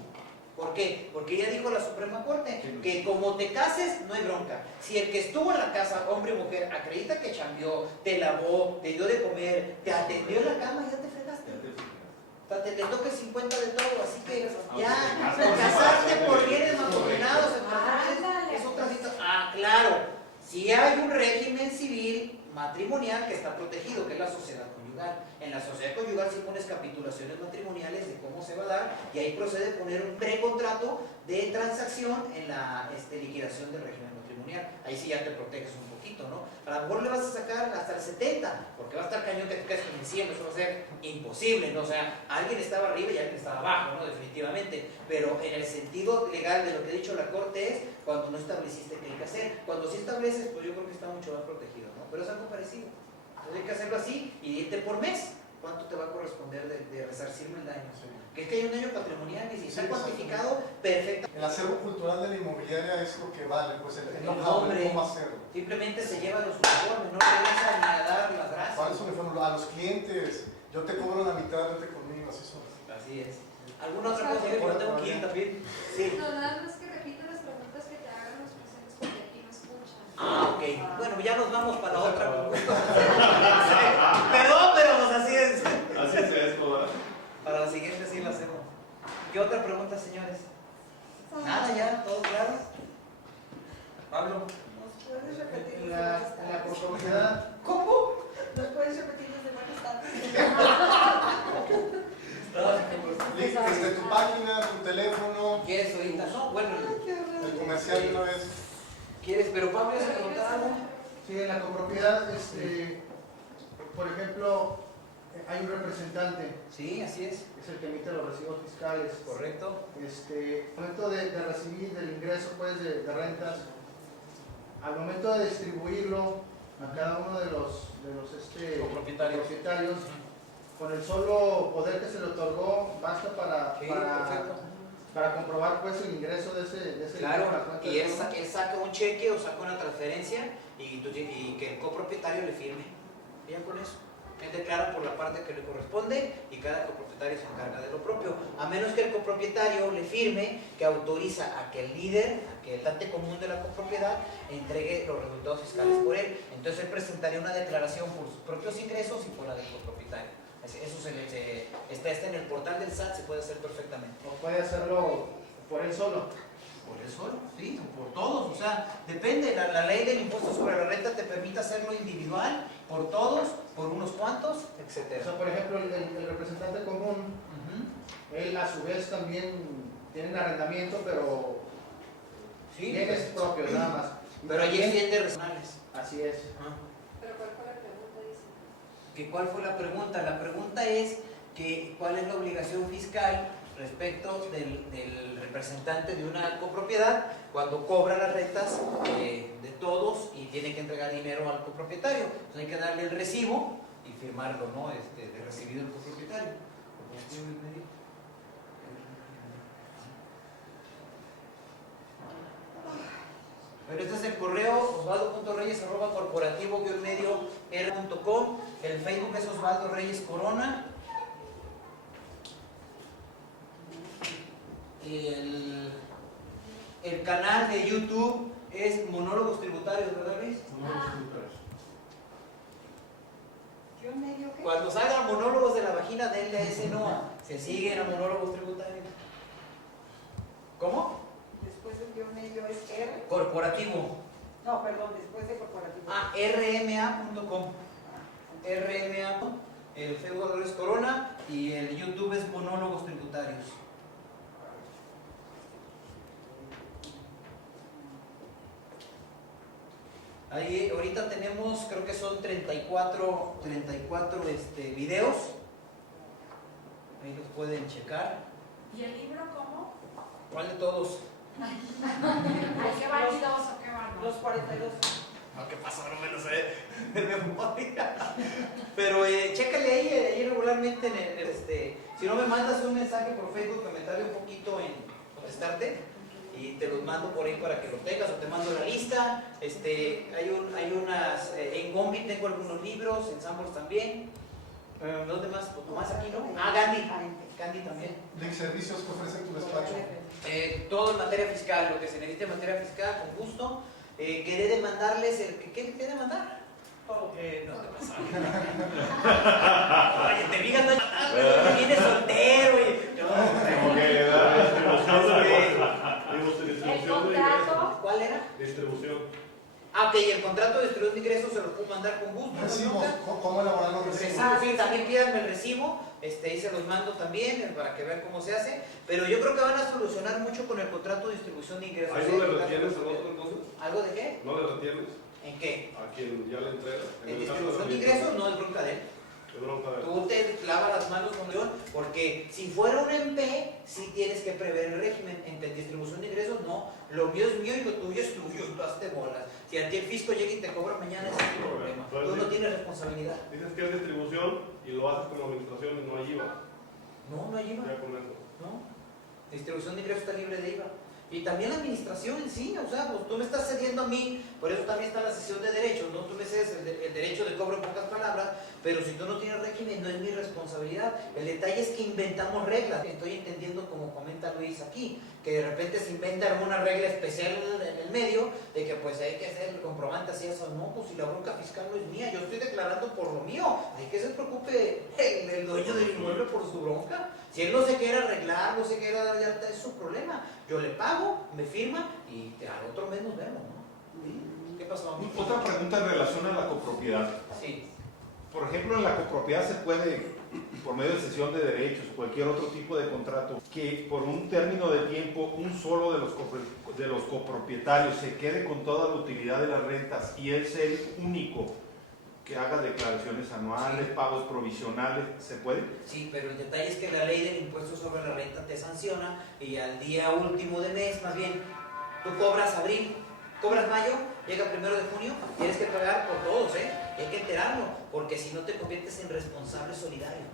¿Por qué? Porque ya dijo la Suprema Corte que como te cases no hay bronca. Si el que estuvo en la casa, hombre o mujer, acredita que chambeó, te lavó, te dio de comer, te atendió en la cama, ya te fregaste. O sea, te toca el 50 de todo, así que ya, casarte por bienes mancomunados es otra situación. Ah, claro, si hay un régimen civil matrimonial que está protegido, que es la sociedad conyugal. En la sociedad conyugal sí pones capitulaciones matrimoniales de cómo se va a dar y ahí procede poner un precontrato de transacción en la liquidación del régimen matrimonial. Ahí sí ya te proteges un poquito, ¿no? A lo mejor le vas a sacar hasta el 70, porque va a estar cañón que te quedes con el 100, eso va a ser imposible, ¿no? O sea, alguien estaba arriba y alguien estaba abajo, ¿no? Definitivamente. Pero en el sentido legal de lo que ha dicho la Corte es cuando no estableciste qué hay que hacer. Cuando sí estableces, pues yo creo que está mucho más protegido, ¿no? Pero es algo parecido. Entonces hay que hacerlo así y irte por mes. ¿Cuánto te va a corresponder de resarcirme el daño? Sí. Que es que hay un daño patrimonial y si está Sí, cuantificado, perfecto. El acervo cultural de la inmobiliaria es lo que vale, pues el know-how, nombre. cómo hacerlo. Simplemente se lleva los uniformes, no regresa ni a dar las gracias. ¿Cuál es un uniforme? A los clientes, yo te cobro la mitad, vete conmigo, así son. Así es. ¿Alguna otra cosa? Yo tengo que ir también. Sí. No, nada más que repita las preguntas que te hagan los presentes porque aquí no escuchan. Ah, ok. Bueno, ya nos vamos para otra. Perdón, pero pues así es. Así es esto, ¿verdad? Para la siguiente sí lo hacemos. ¿Qué otra pregunta, señores? Nada, ya, todo claro. Pablo. ¿Nos puedes repetir En los la demás copropiedad, ¿Cómo? ¿Nos puedes repetir los demás estados? Tu página, tu teléfono, ¿Quieres ahorita? No, bueno. el comercial de una vez. ¿Quieres? Pero Pablo, ¿vas a preguntar algo? sí, en la copropiedad, por ejemplo, hay un representante, Sí, así es. que es el que emite los recibos fiscales. Correcto. Al momento de recibir del ingreso pues, de rentas, al momento de distribuirlo a cada uno de los Copropietarios. propietarios, con el solo poder que se le otorgó, basta Sí, perfecto. para comprobar pues, el ingreso de ese Claro, dinero a la cuenta y de él uno. saca un cheque o saca una transferencia y que el copropietario le firme. Y ya con eso. Él declara por la parte que le corresponde y cada copropietario se encarga de lo propio. A menos que el copropietario le firme que autoriza a que el líder, a que el dante común de la copropiedad, entregue los resultados fiscales por él. Entonces él presentaría una declaración por sus propios ingresos y por la del copropietario. Eso está en el portal del SAT, se puede hacer perfectamente. O puede hacerlo por él solo. Por él solo, sí, o por todos, o sea, depende, la ley del impuesto sobre la renta te permite hacerlo individual, por todos, por unos cuantos, O etc. sea, por ejemplo, el representante común, él a su vez también tiene un arrendamiento, pero Sí, bienes propios nada más. pero allí También- extiende regionales. Así es. Pero ¿cuál fue la pregunta? Dice. ¿Cuál fue la pregunta? La pregunta es que cuál es la obligación fiscal respecto del representante de una copropiedad cuando cobra las rentas de todos y tiene que entregar dinero al copropietario. Entonces hay que darle el recibo y firmarlo, ¿no? De recibido el copropietario. Pero este es el correo osvaldo.reyes@corporativo-medio-r.com. El Facebook es Osvaldo Reyes Corona. El canal de YouTube es Monólogos Tributarios, ¿verdad, Luis? Cuando salgan monólogos de la vagina, denle a ese no. Se siguen a monólogos tributarios. ¿Cómo? Después del guión medio es R. Corporativo. No, perdón, después de corporativo. rma.com. rma. El Facebook Dolores Corona y el YouTube es Monólogos Tributarios. Ahí ahorita tenemos, creo que son 34 videos. Ahí los pueden checar. ¿Y el libro cómo? ¿Cuál de todos? ¿Ay, qué válidos o qué van? Los 42. No, ¿qué pasó? No me lo sé de memoria. Pero chécale ahí regularmente si no me mandas un mensaje por Facebook que me tarde un poquito en contestarte y te los mando por ahí para que los tengas o te mando la lista. Hay unas en Gombi tengo algunos libros, en Sambors también. ¿Dónde más? Tomás aquí, ¿no? Gandhi también. ¿De servicios que ofrece tu despacho? Todo en materia fiscal, lo que se necesite en materia fiscal, con gusto. Quedé de mandarles ¿qué de mandar? No te pasa. Oye, te digas, no vienes soltero y Como que da El contrato. ¿Cuál era? distribución. Ok, el contrato de distribución de ingresos se lo puedo mandar con gusto. Recibos, ¿cómo elaborar los recibos? Sí, también pídanme el recibo, ahí se los mando también para que vean cómo se hace, pero yo creo que van a solucionar mucho con el contrato de distribución de ingresos. ¿Ahí no le retienes al otro entonces? ¿Algo de qué? ¿No le retienes? ¿En qué? A quien ya le entrega. En distribución de ingresos no es bronca de él. Es bronca de él. Tú te lavas las manos con león, porque si fuera un MP, sí tienes que prever el régimen. En distribución de ingresos, no. Lo mío es mío y lo tuyo es tuyo. Tú hazte bolas. Si a ti el fisco llega y te cobra mañana, ese es tu problema. Tú no tienes responsabilidad. Dices que es distribución y lo haces como administración y no hay IVA. No hay IVA. Ya con eso. No. Distribución de ingresos está libre de IVA. Y también la administración en sí, o sea, pues tú me estás cediendo a mí, por eso también está la cesión de derechos, ¿no? Tú me cedes el derecho de cobro en pocas palabras, pero si tú no tienes régimen no es mi responsabilidad. El detalle es que inventamos reglas. Estoy entendiendo, como comenta Luis aquí, que de repente se inventa alguna regla especial en el medio, de que pues hay que hacer el comprobante así, eso. No, pues si la bronca fiscal no es mía, yo estoy declarando por lo mío. Hay que se preocupe el dueño del inmueble por su bronca. Si él no se quiere arreglar, no se quiere dar de alta, es su problema. Yo le pago, me firma y al otro mes nos vemos, ¿no? ¿Qué pasó? Otra pregunta en relación a la copropiedad. Sí. Por ejemplo, en la copropiedad se puede, por medio de cesión de derechos o cualquier otro tipo de contrato, que por un término de tiempo un solo de los copropietarios se quede con toda la utilidad de las rentas y él sea el único que haga declaraciones anuales, pagos provisionales, ¿se puede? Sí, pero el detalle es que la ley del impuesto sobre la renta te sanciona y al día último de mes, más bien, tú cobras abril, cobras mayo, llega 1 de junio, tienes que pagar por todos, hay que enterarlo, porque si no te conviertes en responsable solidario.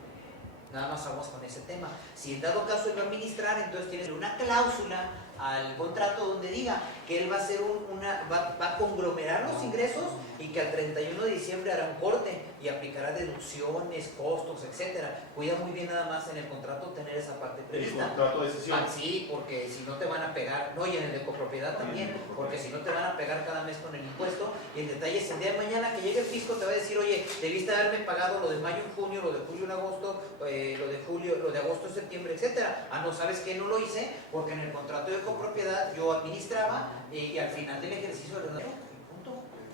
Nada más aguas con ese tema. Si en dado caso él va a administrar, entonces tienes una cláusula al contrato donde diga que él va a hacer va a conglomerar los ingresos y que al 31 de diciembre hará un corte y aplicará deducciones, costos, etcétera. Cuida muy bien nada más en el contrato tener esa parte El prevista. contrato de cesión. Sí, porque si no te van a pegar, no, y en el de copropiedad también, porque si no te van a pegar cada mes con el impuesto. Y el detalle es el día de mañana que llegue el fisco te va a decir, oye, debiste haberme pagado lo de mayo en junio, lo de julio en agosto, lo de julio, lo de agosto en septiembre, etcétera. Ah, no, ¿sabes qué? No lo hice porque en el contrato de copropiedad yo administraba y al final del ejercicio de punto.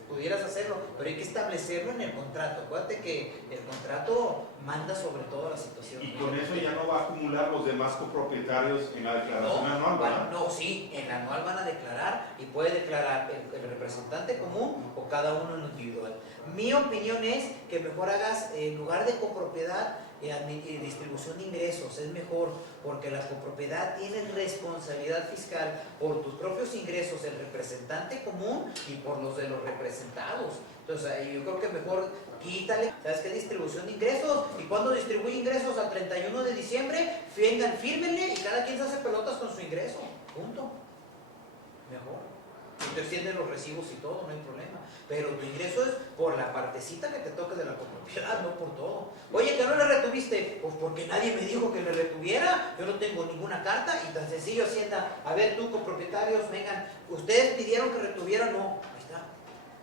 Pudieras hacerlo, pero hay que establecerlo en el contrato. Acuérdate que el contrato manda sobre todo la situación. Y con eso ya no va a acumular los demás copropietarios en la declaración anual, ¿verdad? No, sí, en la anual van a declarar y puede declarar el representante común o cada uno en lo individual. Mi opinión es que mejor hagas, en lugar de copropiedad, distribución de ingresos, es mejor, porque la copropiedad tiene responsabilidad fiscal por tus propios ingresos, el representante común y por los de los representados. Entonces yo creo que mejor quítale, ¿sabes qué? Distribución de ingresos. ¿Y cuando distribuye ingresos? Al 31 de diciembre, vengan, fírmenle y cada quien se hace pelotas con su ingreso, punto. Mejor. Y te extienden los recibos y todo, no hay problema. Pero tu ingreso es por la partecita que te toque de la copropiedad, no por todo. Oye, ¿que no le retuviste? Pues porque nadie me dijo que le retuviera. Yo no tengo ninguna carta y tan sencillo Hacienda. A ver, tú, copropietarios, vengan. ¿Ustedes pidieron que retuviera? No. Ahí está.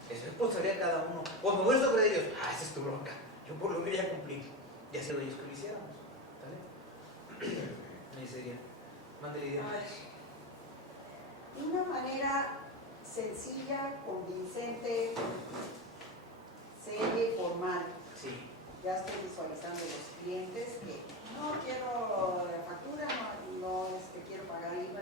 Es responsabilidad de cada uno. Pues me voy sobre ellos. Ah, esa es tu bronca. Yo por lo menos ya cumplí. Ya sé ellos que lo hiciéramos. ¿Vale? Me sería. Mande la idea. Una manera sencilla, convincente, seria y formal. Sí. Ya estoy visualizando los clientes que no quiero factura, no quiero pagar IVA.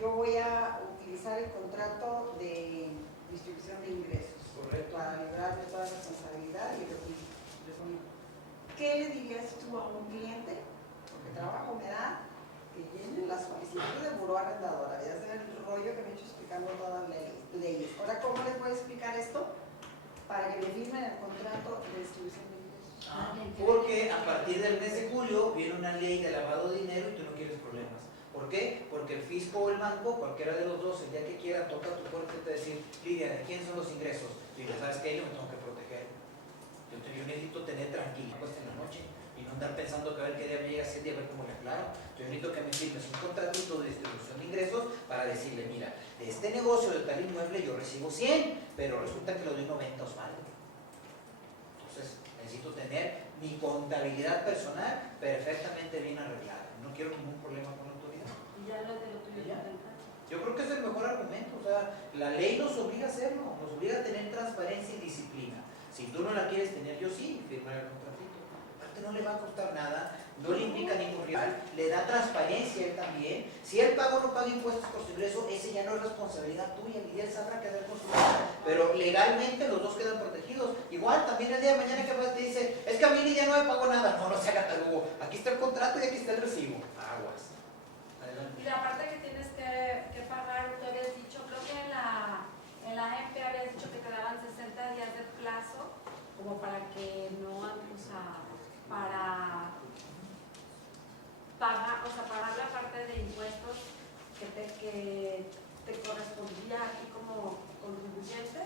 Yo voy a utilizar el contrato de distribución de ingresos. Correcto. Para librarme de toda responsabilidad y ¿qué le dirías tú a un cliente? Porque trabajo me da que llenen la solicitud de buró arrendadora. Ya saben el rollo que me he hecho explicando todas las leyes. Ahora, ¿cómo les voy a explicar esto? Para que me firmen el contrato de distribución de ingresos. Porque a partir del mes de julio viene una ley de lavado de dinero y tú no quieres problemas. ¿Por qué? Porque el fisco o el banco, cualquiera de los dos, el día que quiera, toca tu puerta y te decir, Lidia, ¿de quién son los ingresos? Y dices, ¿sabes qué? Yo me tengo que proteger. Yo necesito tener tranquilidad en la noche y no andar pensando que a ver qué día me llega ese día, a ver cómo le aclaro. Yo necesito que me firmes un contratito de distribución de ingresos para decirle, mira, de este negocio de tal inmueble yo recibo 100, pero resulta que lo doy 90 Osvaldo. Entonces, necesito tener mi contabilidad personal perfectamente bien arreglada. No quiero ningún problema con la autoridad. Y ya lo de lo tuyo ya. Yo creo que es el mejor argumento. O sea, la ley nos obliga a hacerlo, nos obliga a tener transparencia y disciplina. Si tú no la quieres tener, yo sí, firmar el contratito. Aparte no le va a costar nada, no le implica ningún rival, le da transparencia a él también. Si él paga o no paga impuestos por su ingreso, ese ya no es responsabilidad tuya, y él sabrá qué hacer con su vida. Pero legalmente los dos quedan protegidos. Igual también el día de mañana que te dice, es que a mí ya no me pagó nada. No, no se haga talugo. Aquí está el contrato y aquí está el recibo. Aguas. Adelante. Y la parte que tienes que pagar, tú habías dicho, creo que en la AMP habías dicho que te daban 60 días de plazo, como para que no, o sea, para pagar, o sea, pagar la parte de impuestos que te correspondía a ti como contribuyente.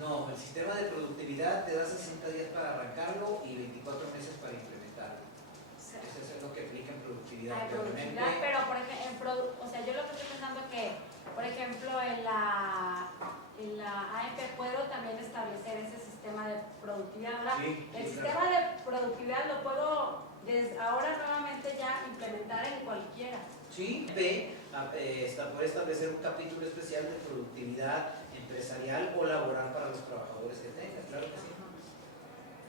No, el sistema de productividad te da 60 días para arrancarlo y 24 meses para implementarlo. Sí. Eso es lo que aplica en productividad. Ah, productividad, pero por ejemplo, o sea, yo lo que estoy pensando es que, por ejemplo, en la AMP puedo también establecer ese sistema de productividad. Ahora, Sí, el sí, sistema de productividad lo puedo desde ahora nuevamente ya implementar en cualquiera. Sí, puede establecer un capítulo especial de productividad empresarial o laboral para los trabajadores que tengas, claro que sí.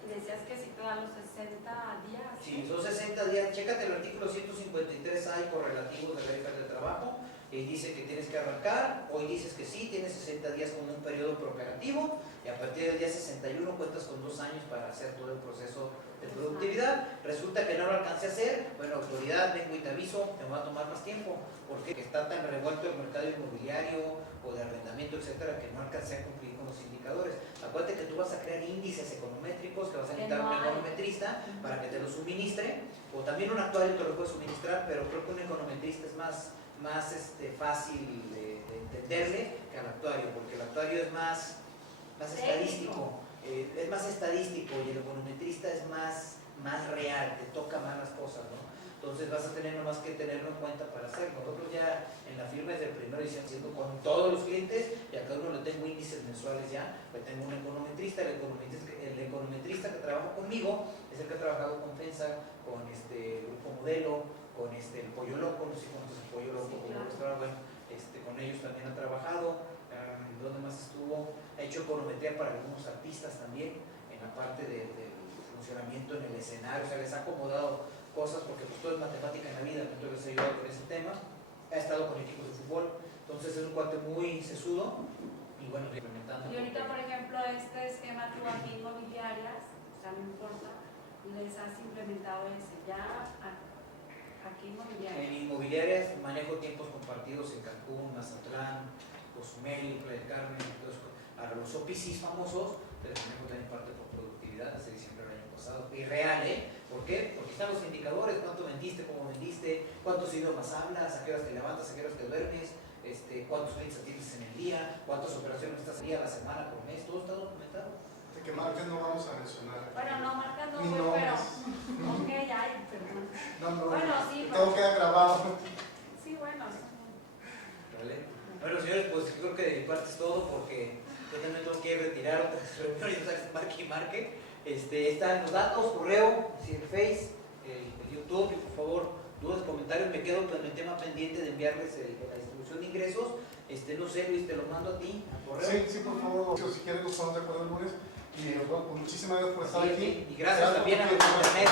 Y decías que si te dan los 60 días. Sí, son 60 días. Chécate el artículo 153A y correlativos de reglas de trabajo. Y dice que tienes que arrancar. Hoy dices que sí, tienes 60 días con un periodo preoperativo. Y a partir del día 61 cuentas con 2 años para hacer todo el proceso de productividad. Resulta que no lo alcancé a hacer. Bueno, autoridad, vengo y te aviso, me va a tomar más tiempo. Porque está tan revuelto el mercado inmobiliario o de arrendamiento, etcétera, que no alcancé a cumplir con los indicadores. Acuérdate que tú vas a crear índices econométricos que vas a necesitar un econometrista para que te lo suministre, o también un actuario te lo puede suministrar, pero creo que un econometrista es más fácil de entenderle que al actuario, porque el actuario es más estadístico, es más estadístico y el econometrista es más real, te toca más las cosas, ¿no? Entonces vas a tener nomás que tenerlo en cuenta para hacerlo. Nosotros ya en la firma desde el primero diciendo haciendo con todos los clientes y a cada uno le tengo índices mensuales ya, pues tengo un econometrista, el econometrista que trabaja conmigo es el que ha trabajado con FENSA, con Grupo Modelo, con el Pollo Loco, no sé si conoces el Pollo Loco, Sí, claro. bueno, con ellos también ha trabajado. ¿Dónde más estuvo? Ha hecho econometría para algunos artistas también, en la parte del funcionamiento en el escenario, o sea, les ha acomodado cosas porque pues todo es matemática en la vida, entonces les ha ayudado con ese tema. Ha estado con equipos de fútbol, entonces es un cuate muy sesudo y bueno, implementando. Y ahorita, por ejemplo, este esquema tú aquí inmobiliarias, o sea, no importa, les has implementado ese ya aquí inmobiliarias. En inmobiliarias manejo tiempos compartidos en Cancún, Mazatlán, Cozumel, Playa del Carmen, entonces, a los OPCs famosos, pero manejo también parte por productividad desde diciembre del año pasado. Y real, ¿eh? ¿Por qué? Porque están los indicadores, cuánto vendiste, cómo vendiste, cuántos idiomas hablas, a qué horas te levantas, a qué horas te duermes, cuántos clientes atiendes en el día, cuántas operaciones estás al día, a la semana, por mes, todo está documentado. De que marcas no vamos a mencionar. Bueno, no marcas no Ni fue, nombres. pero ok, ay, perdón. No, Bueno, sí, todo queda grabado. sí, bueno. ¿Vale? Bueno, señores, pues yo creo que de mi parte es todo porque yo también tengo que retirar otras reuniones, marque y marque. Están los datos, correo, el Face, el YouTube, y por favor, dudas, comentarios, me quedo con el tema pendiente de enviarles la distribución de ingresos. No sé, Luis, te lo mando a ti, al correo. Sí, por favor, si quieren nos ponemos de acuerdo el lunes. Y bueno, pues muchísimas gracias por estar aquí. Y gracias también a nuestro internet.